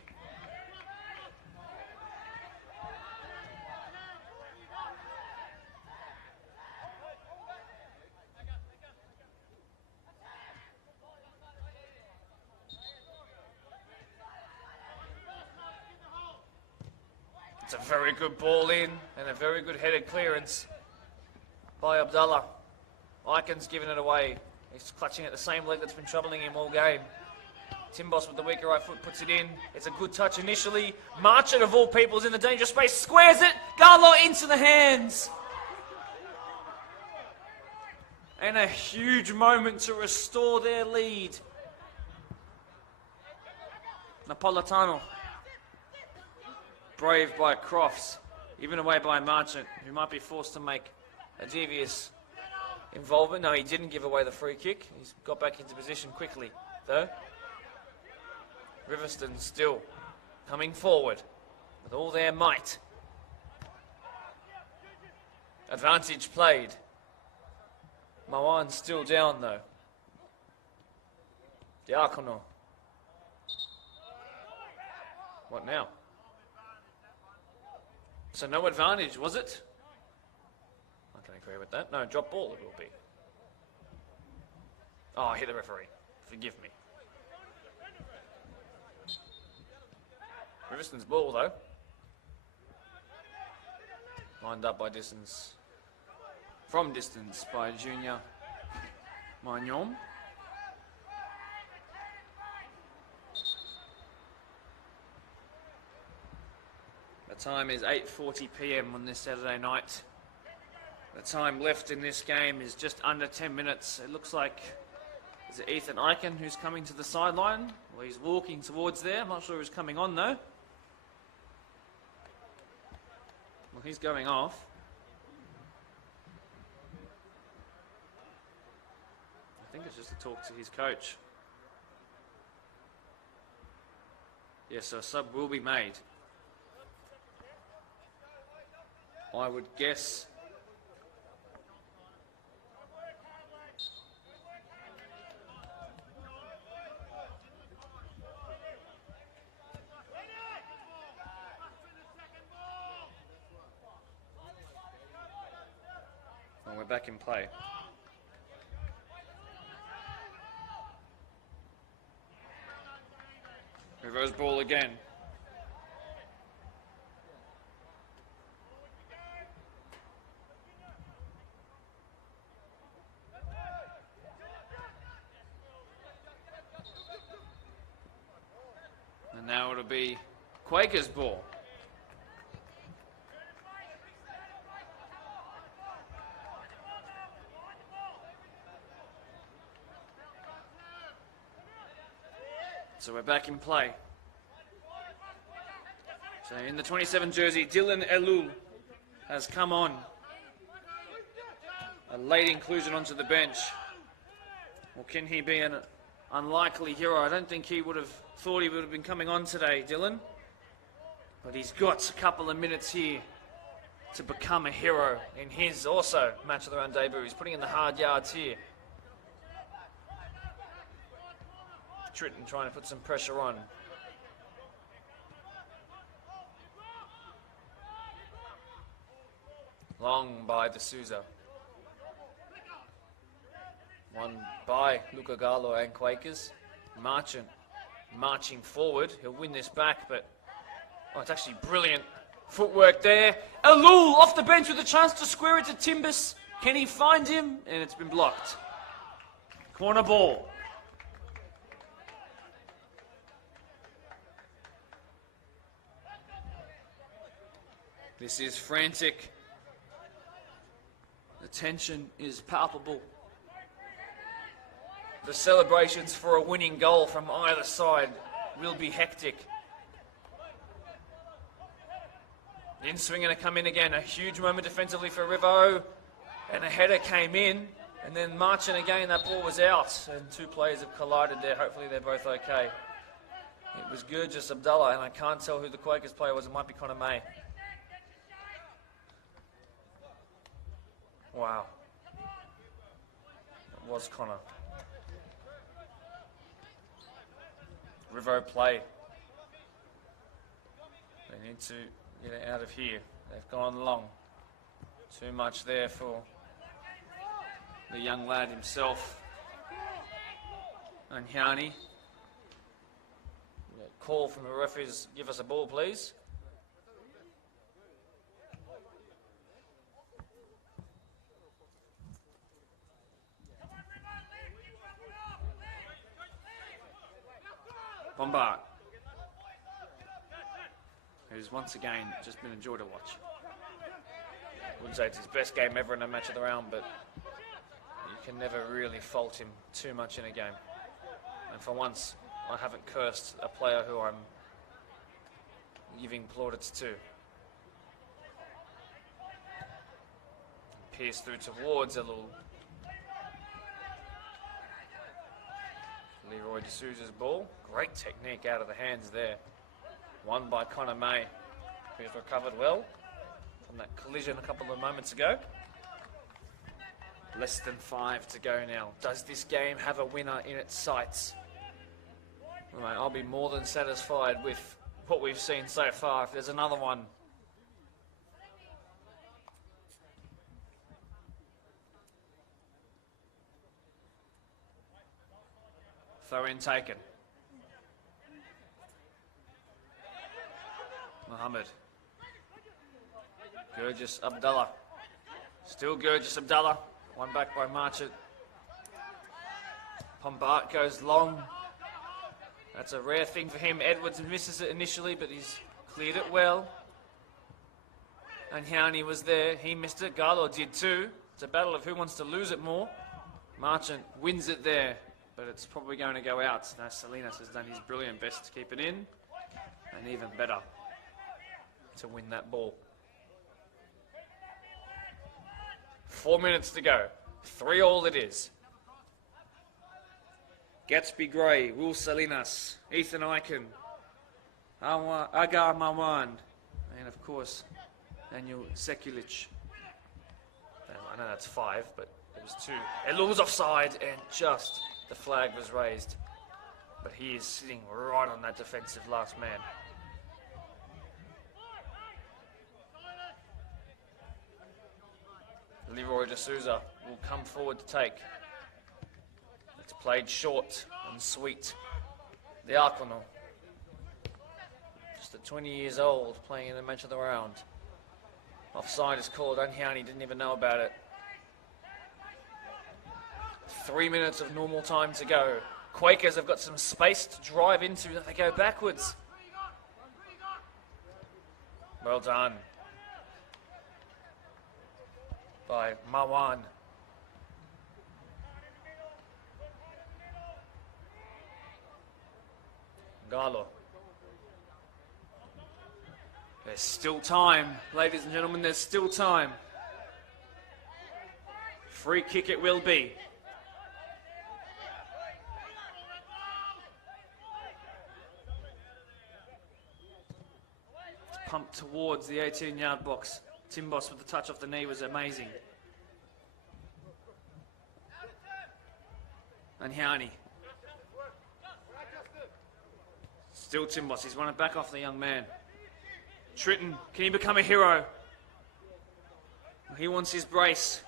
It's a very good ball in and a very good headed clearance by Abdallah. Icon's giving it away. He's clutching at the same leg that's been troubling him all game. Timbos with the weaker right foot puts it in. It's a good touch initially. Marchant of all people is in the dangerous space. Squares it. Garlow into the hands. And a huge moment to restore their lead. Napolitano. Brave by Crofts. Given away by Marchant, who might be forced to make a devious involvement. No, he didn't give away the free kick. He's got back into position quickly, though. Riverstone still coming forward with all their might. Advantage played. Mawan still down, though. Diakono. What now? So no advantage, was it? I can agree with that. No, drop ball it will be. Oh, I hit the referee. Forgive me. Riverstone's ball, though. Lined up by distance. From distance by Junior Magnon. The time is 8:40 p.m. on this Saturday night. The time left in this game is just under 10 minutes. It looks like, is it Ethan Icon who's coming to the sideline? Well, he's walking towards there. I'm not sure who's coming on, though. Well, he's going off. I think it's just to talk to his coach. Yes, so a sub will be made. I would guess well, we're back in play. Reverse ball again. And now it'll be Quakers' ball. So we're back in play. So in the 27 jersey, Dylan Elul has come on. A late inclusion onto the bench. Or can he be an unlikely hero? I don't think he would have thought he would have been coming on today, Dylan. But he's got a couple of minutes here to become a hero in his also match of the round debut. He's putting in the hard yards here. Tritton trying to put some pressure on. Long by D'Souza. One by Luca Gallo and Quakers. Marchant marching forward. He'll win this back, but oh, it's actually brilliant footwork there. Elul off the bench with a chance to square it to Timbus. Can he find him? And it's been blocked. Corner ball. This is frantic. The tension is palpable. The celebrations for a winning goal from either side will be hectic. The in-swing going to come in again. A huge moment defensively for Rivo. And a header came in. And then Marchant again, that ball was out. And two players have collided there. Hopefully they're both okay. It was Gurgis Abdallah, and I can't tell who the Quakers player was. It might be Connor May. Wow. It was Connor. Rivo play. They need to get it out of here. They've gone long. Too much there for the young lad himself. And Hiani. Call from the referees, give us a ball, please. Bombard, who's once again just been a joy to watch. Wouldn't say it's his best game ever in a match of the round, but you can never really fault him too much in a game. And for once, I haven't cursed a player who I'm giving plaudits to. Pierce through towards a little Leroy D'Souza's ball. Great technique out of the hands there. Won by Connor May, who's recovered well from that collision a couple of moments ago. Less than 5 to go now. Does this game have a winner in its sights? Right, I'll be more than satisfied with what we've seen so far. If there's another one. Throw in taken. Mohammed. Gurgis Abdallah. Still Gurgis Abdallah. One back by Marchant. Pombart goes long. That's a rare thing for him. Edwards misses it initially, but he's cleared it well. And Hiani was there. He missed it. Garlo did too. It's a battle of who wants to lose it more. Marchant wins it there, but it's probably going to go out. Now Salinas has done his brilliant best to keep it in, and even better to win that ball. 4 minutes to go. 3-3 it is. Gatsby Gray, Will Salinas, Ethan Eichen, Agar Marwan, and of course, Daniel Sekulic. I know that's 5, but it was 2. Elul was offside, and just the flag was raised. But he is sitting right on that defensive last man. Leroy D'Souza will come forward to take. It's played short and sweet. The Arcono, just at 20 years old, playing in the match of the round. Offside is called. Anhiani didn't even know about it. 3 minutes of normal time to go. Quakers have got some space to drive into. They go backwards. Well done by Marwan. Garlo. There's still time, ladies and gentlemen, there's still time. Free kick it will be. It's pumped towards the 18-yard box. Timbos with the touch off the knee was amazing. And Hiani. Still Timbos, he's running back off the young man. Tritton, can he become a hero? He wants his brace.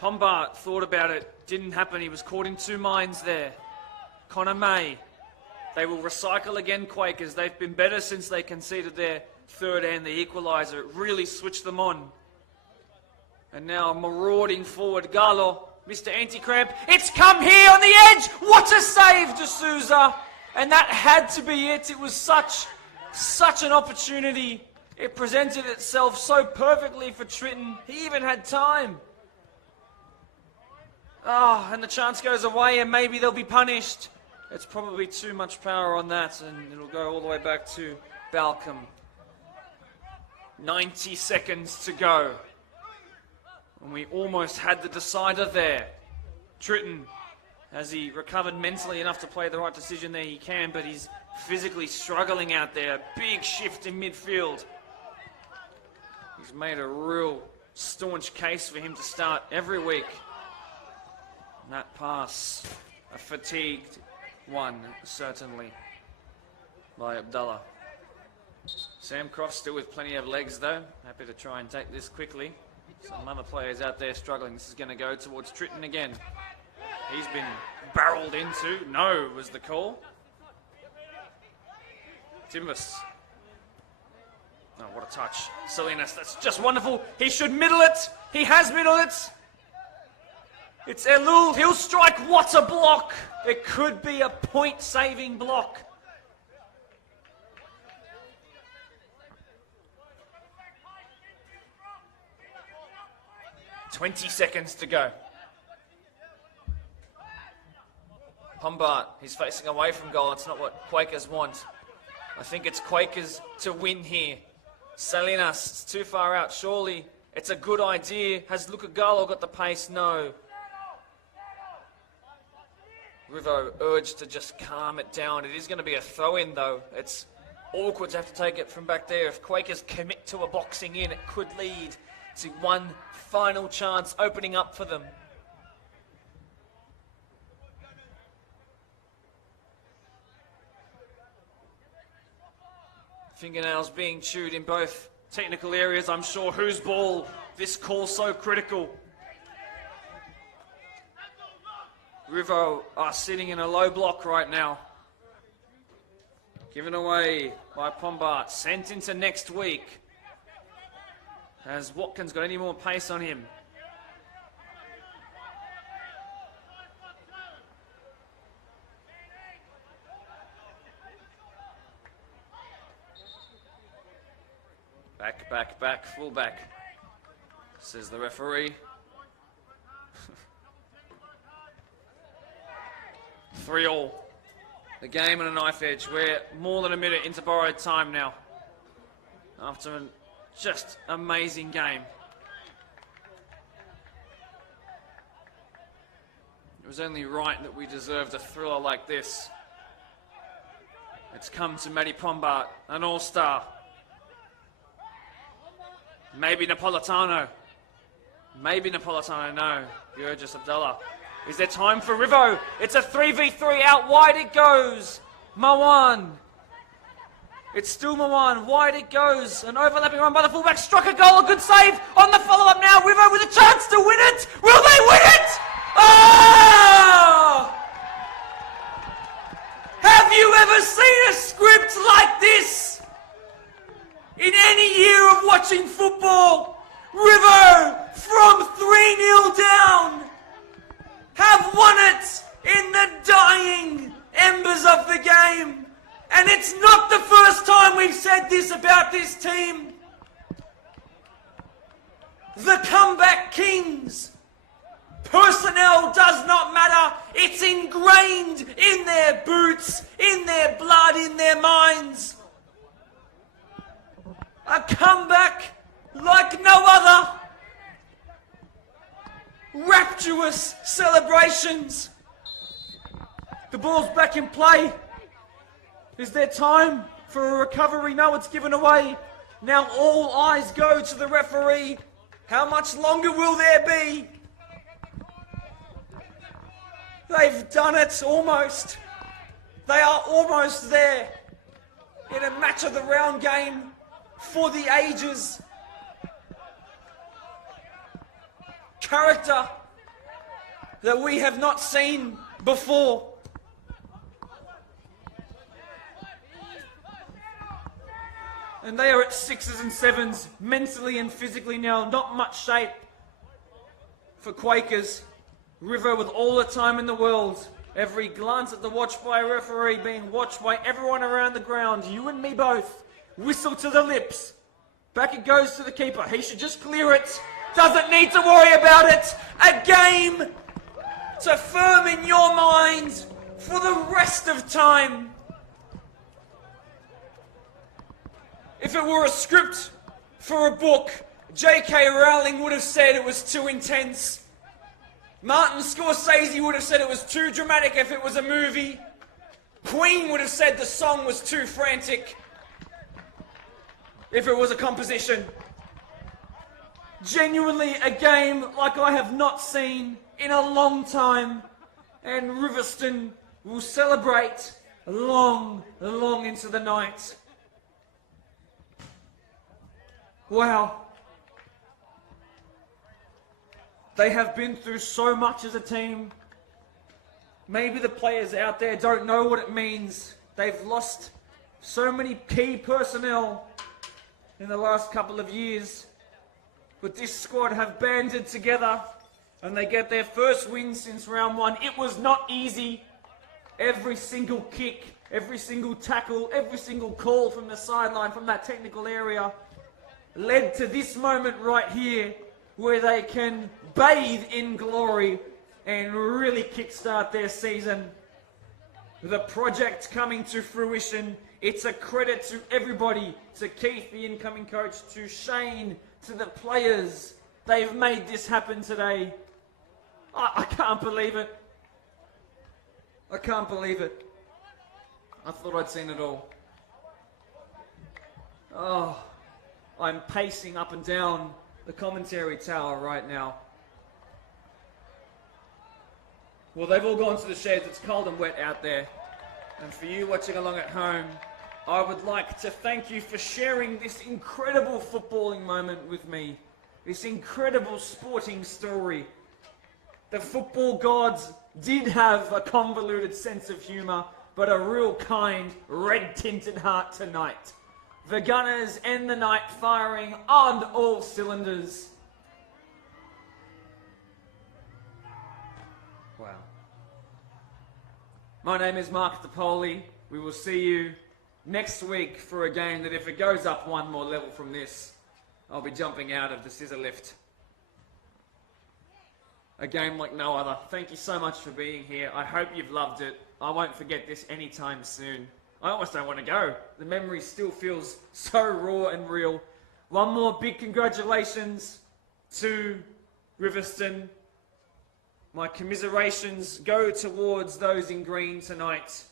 Pombart thought about it, didn't happen, he was caught in 2 minds there. Connor May, they will recycle again, Quakers. They've been better since they conceded their 3rd and the equaliser. It really switched them on. And now marauding forward, Garlo, Mr. Anti-Cramp. It's come here on the edge! What a save, D'Souza! And that had to be it. It was such an opportunity. It presented itself so perfectly for Tritton. He even had time. Oh, and the chance goes away and maybe they'll be punished. It's probably too much power on that and it'll go all the way back to Balcom. 90 seconds to go. And we almost had the decider there. Tritton, has he recovered mentally enough to play the right decision there? He can, but he's physically struggling out there. Big shift in midfield. He's made a real staunch case for him to start every week. And that pass, a fatigued one, certainly. by Abdullah. Sam Croft still with plenty of legs though. Happy to try and take this quickly. Some other players out there struggling. This is going to go towards Tritton again. He's been barreled into. No was the call. Timbus. Oh, what a touch. Salinas, that's just wonderful. He should middle it. He has middled it. It's Elul. He'll strike. What a block. It could be a point-saving block. 20 seconds to go. Humbart, he's facing away from goal. It's not what Quakers want. I think it's Quakers to win here. Salinas, it's too far out. Surely it's a good idea. Has Lucagalo got the pace? No. Rivo urged to just calm it down. It is going to be a throw-in, though. It's awkward to have to take it from back there. If Quakers commit to a boxing in, it could lead to one final chance opening up for them. Fingernails being chewed in both technical areas. I'm sure whose ball, this call so critical. Rivo are sitting in a low block right now. Given away by Pombart, sent into next week. Has Watkins got any more pace on him? Back, full back, says the referee. 3-3. The game and a knife edge. We're more than a minute into borrowed time now. After an just amazing game. It was only right that we deserved a thriller like this. It's come to Matty Pombart, an all-star. Maybe Napolitano. Maybe Napolitano, no. Burgess Abdullah. Is there time for Rivo? It's a 3v3, out wide it goes. Mawan. It's still Mawan, wide it goes. An overlapping run by the fullback, struck a goal, a good save. On the follow-up now, Rivo with a chance to win it. Will they win it? Oh! Have you ever seen a script like this? In any year of watching football, Rivo from 3-0 down have won it in the dying embers of the game. And it's not the first time we've said this about this team. The comeback kings. Personnel does not matter. It's ingrained in their boots, in their blood, in their minds. A comeback like no other. Rapturous celebrations. The ball's back in play. Is there time for a recovery? No, it's given away. Now all eyes go to the referee. How much longer will there be? They've done it almost. They are almost there in a match of the round game for the ages. Character that we have not seen before. And they are at 6s and 7s, mentally and physically now, not much shape for Quakers. River with all the time in the world. Every glance at the watch by a referee being watched by everyone around the ground. You and me both. Whistle to the lips. Back it goes to the keeper. He should just clear it. Doesn't need to worry about it. A game to firm in your mind for the rest of time. If it were a script for a book, J.K. Rowling would have said it was too intense. Martin Scorsese would have said it was too dramatic if it was a movie. Queen would have said the song was too frantic if it was a composition. Genuinely a game like I have not seen in a long time. And Riverstone will celebrate long, long into the night. Wow. They have been through so much as a team. Maybe the players out there don't know what it means. They've lost so many key personnel in the last couple of years. But this squad have banded together and they get their first win since round one. It was not easy. Every single kick, every single tackle, every single call from the sideline, from that technical area, led to this moment right here where they can bathe in glory and really kickstart their season. The project coming to fruition. It's a credit to everybody, to Keith, the incoming coach, to Shane, to the players. They've made this happen today. I can't believe it. I can't believe it. I thought I'd seen it all. Oh, I'm pacing up and down the commentary tower right now. Well, they've all gone to the sheds. It's cold and wet out there. And for you watching along at home, I would like to thank you for sharing this incredible footballing moment with me. This incredible sporting story. The football gods did have a convoluted sense of humour, but a real kind, red-tinted heart tonight. The Gunners end the night firing on all cylinders. Wow. My name is Mark DePoli. We will see you next week for a game that if it goes up one more level from this, I'll be jumping out of the scissor lift. A game like no other. Thank you so much for being here. I hope you've loved it. I won't forget this anytime soon. I almost don't want to go. The memory still feels so raw and real. One more big congratulations to Riverstone. My commiserations go towards those in green tonight.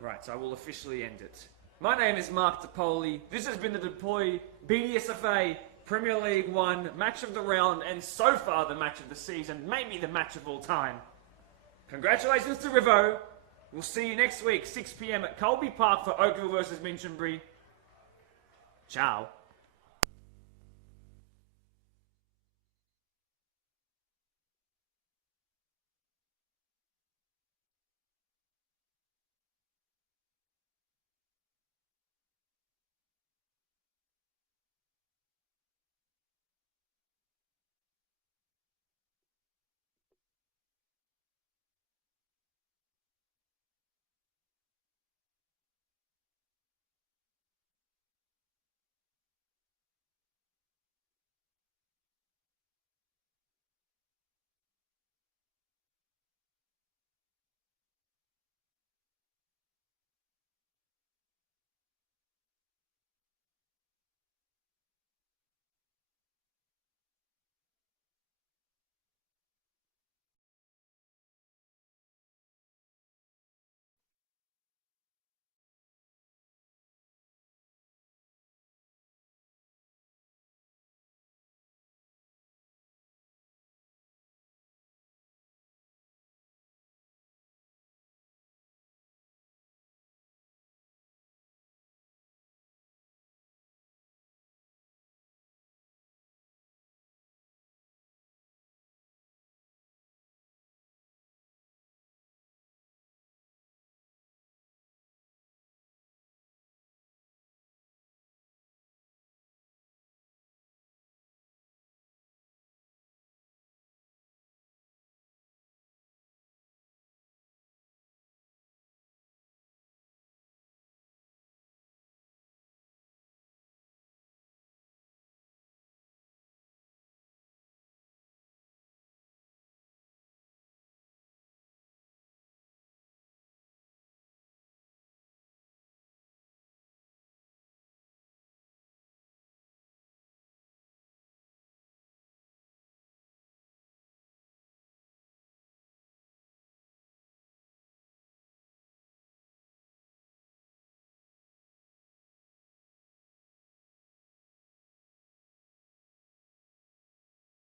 Right, I will officially end it. My name is Mark DePoli. This has been the Deploy BDSFA Premier League 1 match of the round, and so far the match of the season, maybe the match of all time. Congratulations to Rivo. We'll see you next week, 6 PM at Colby Park for Oakville versus Minchinbury. Ciao.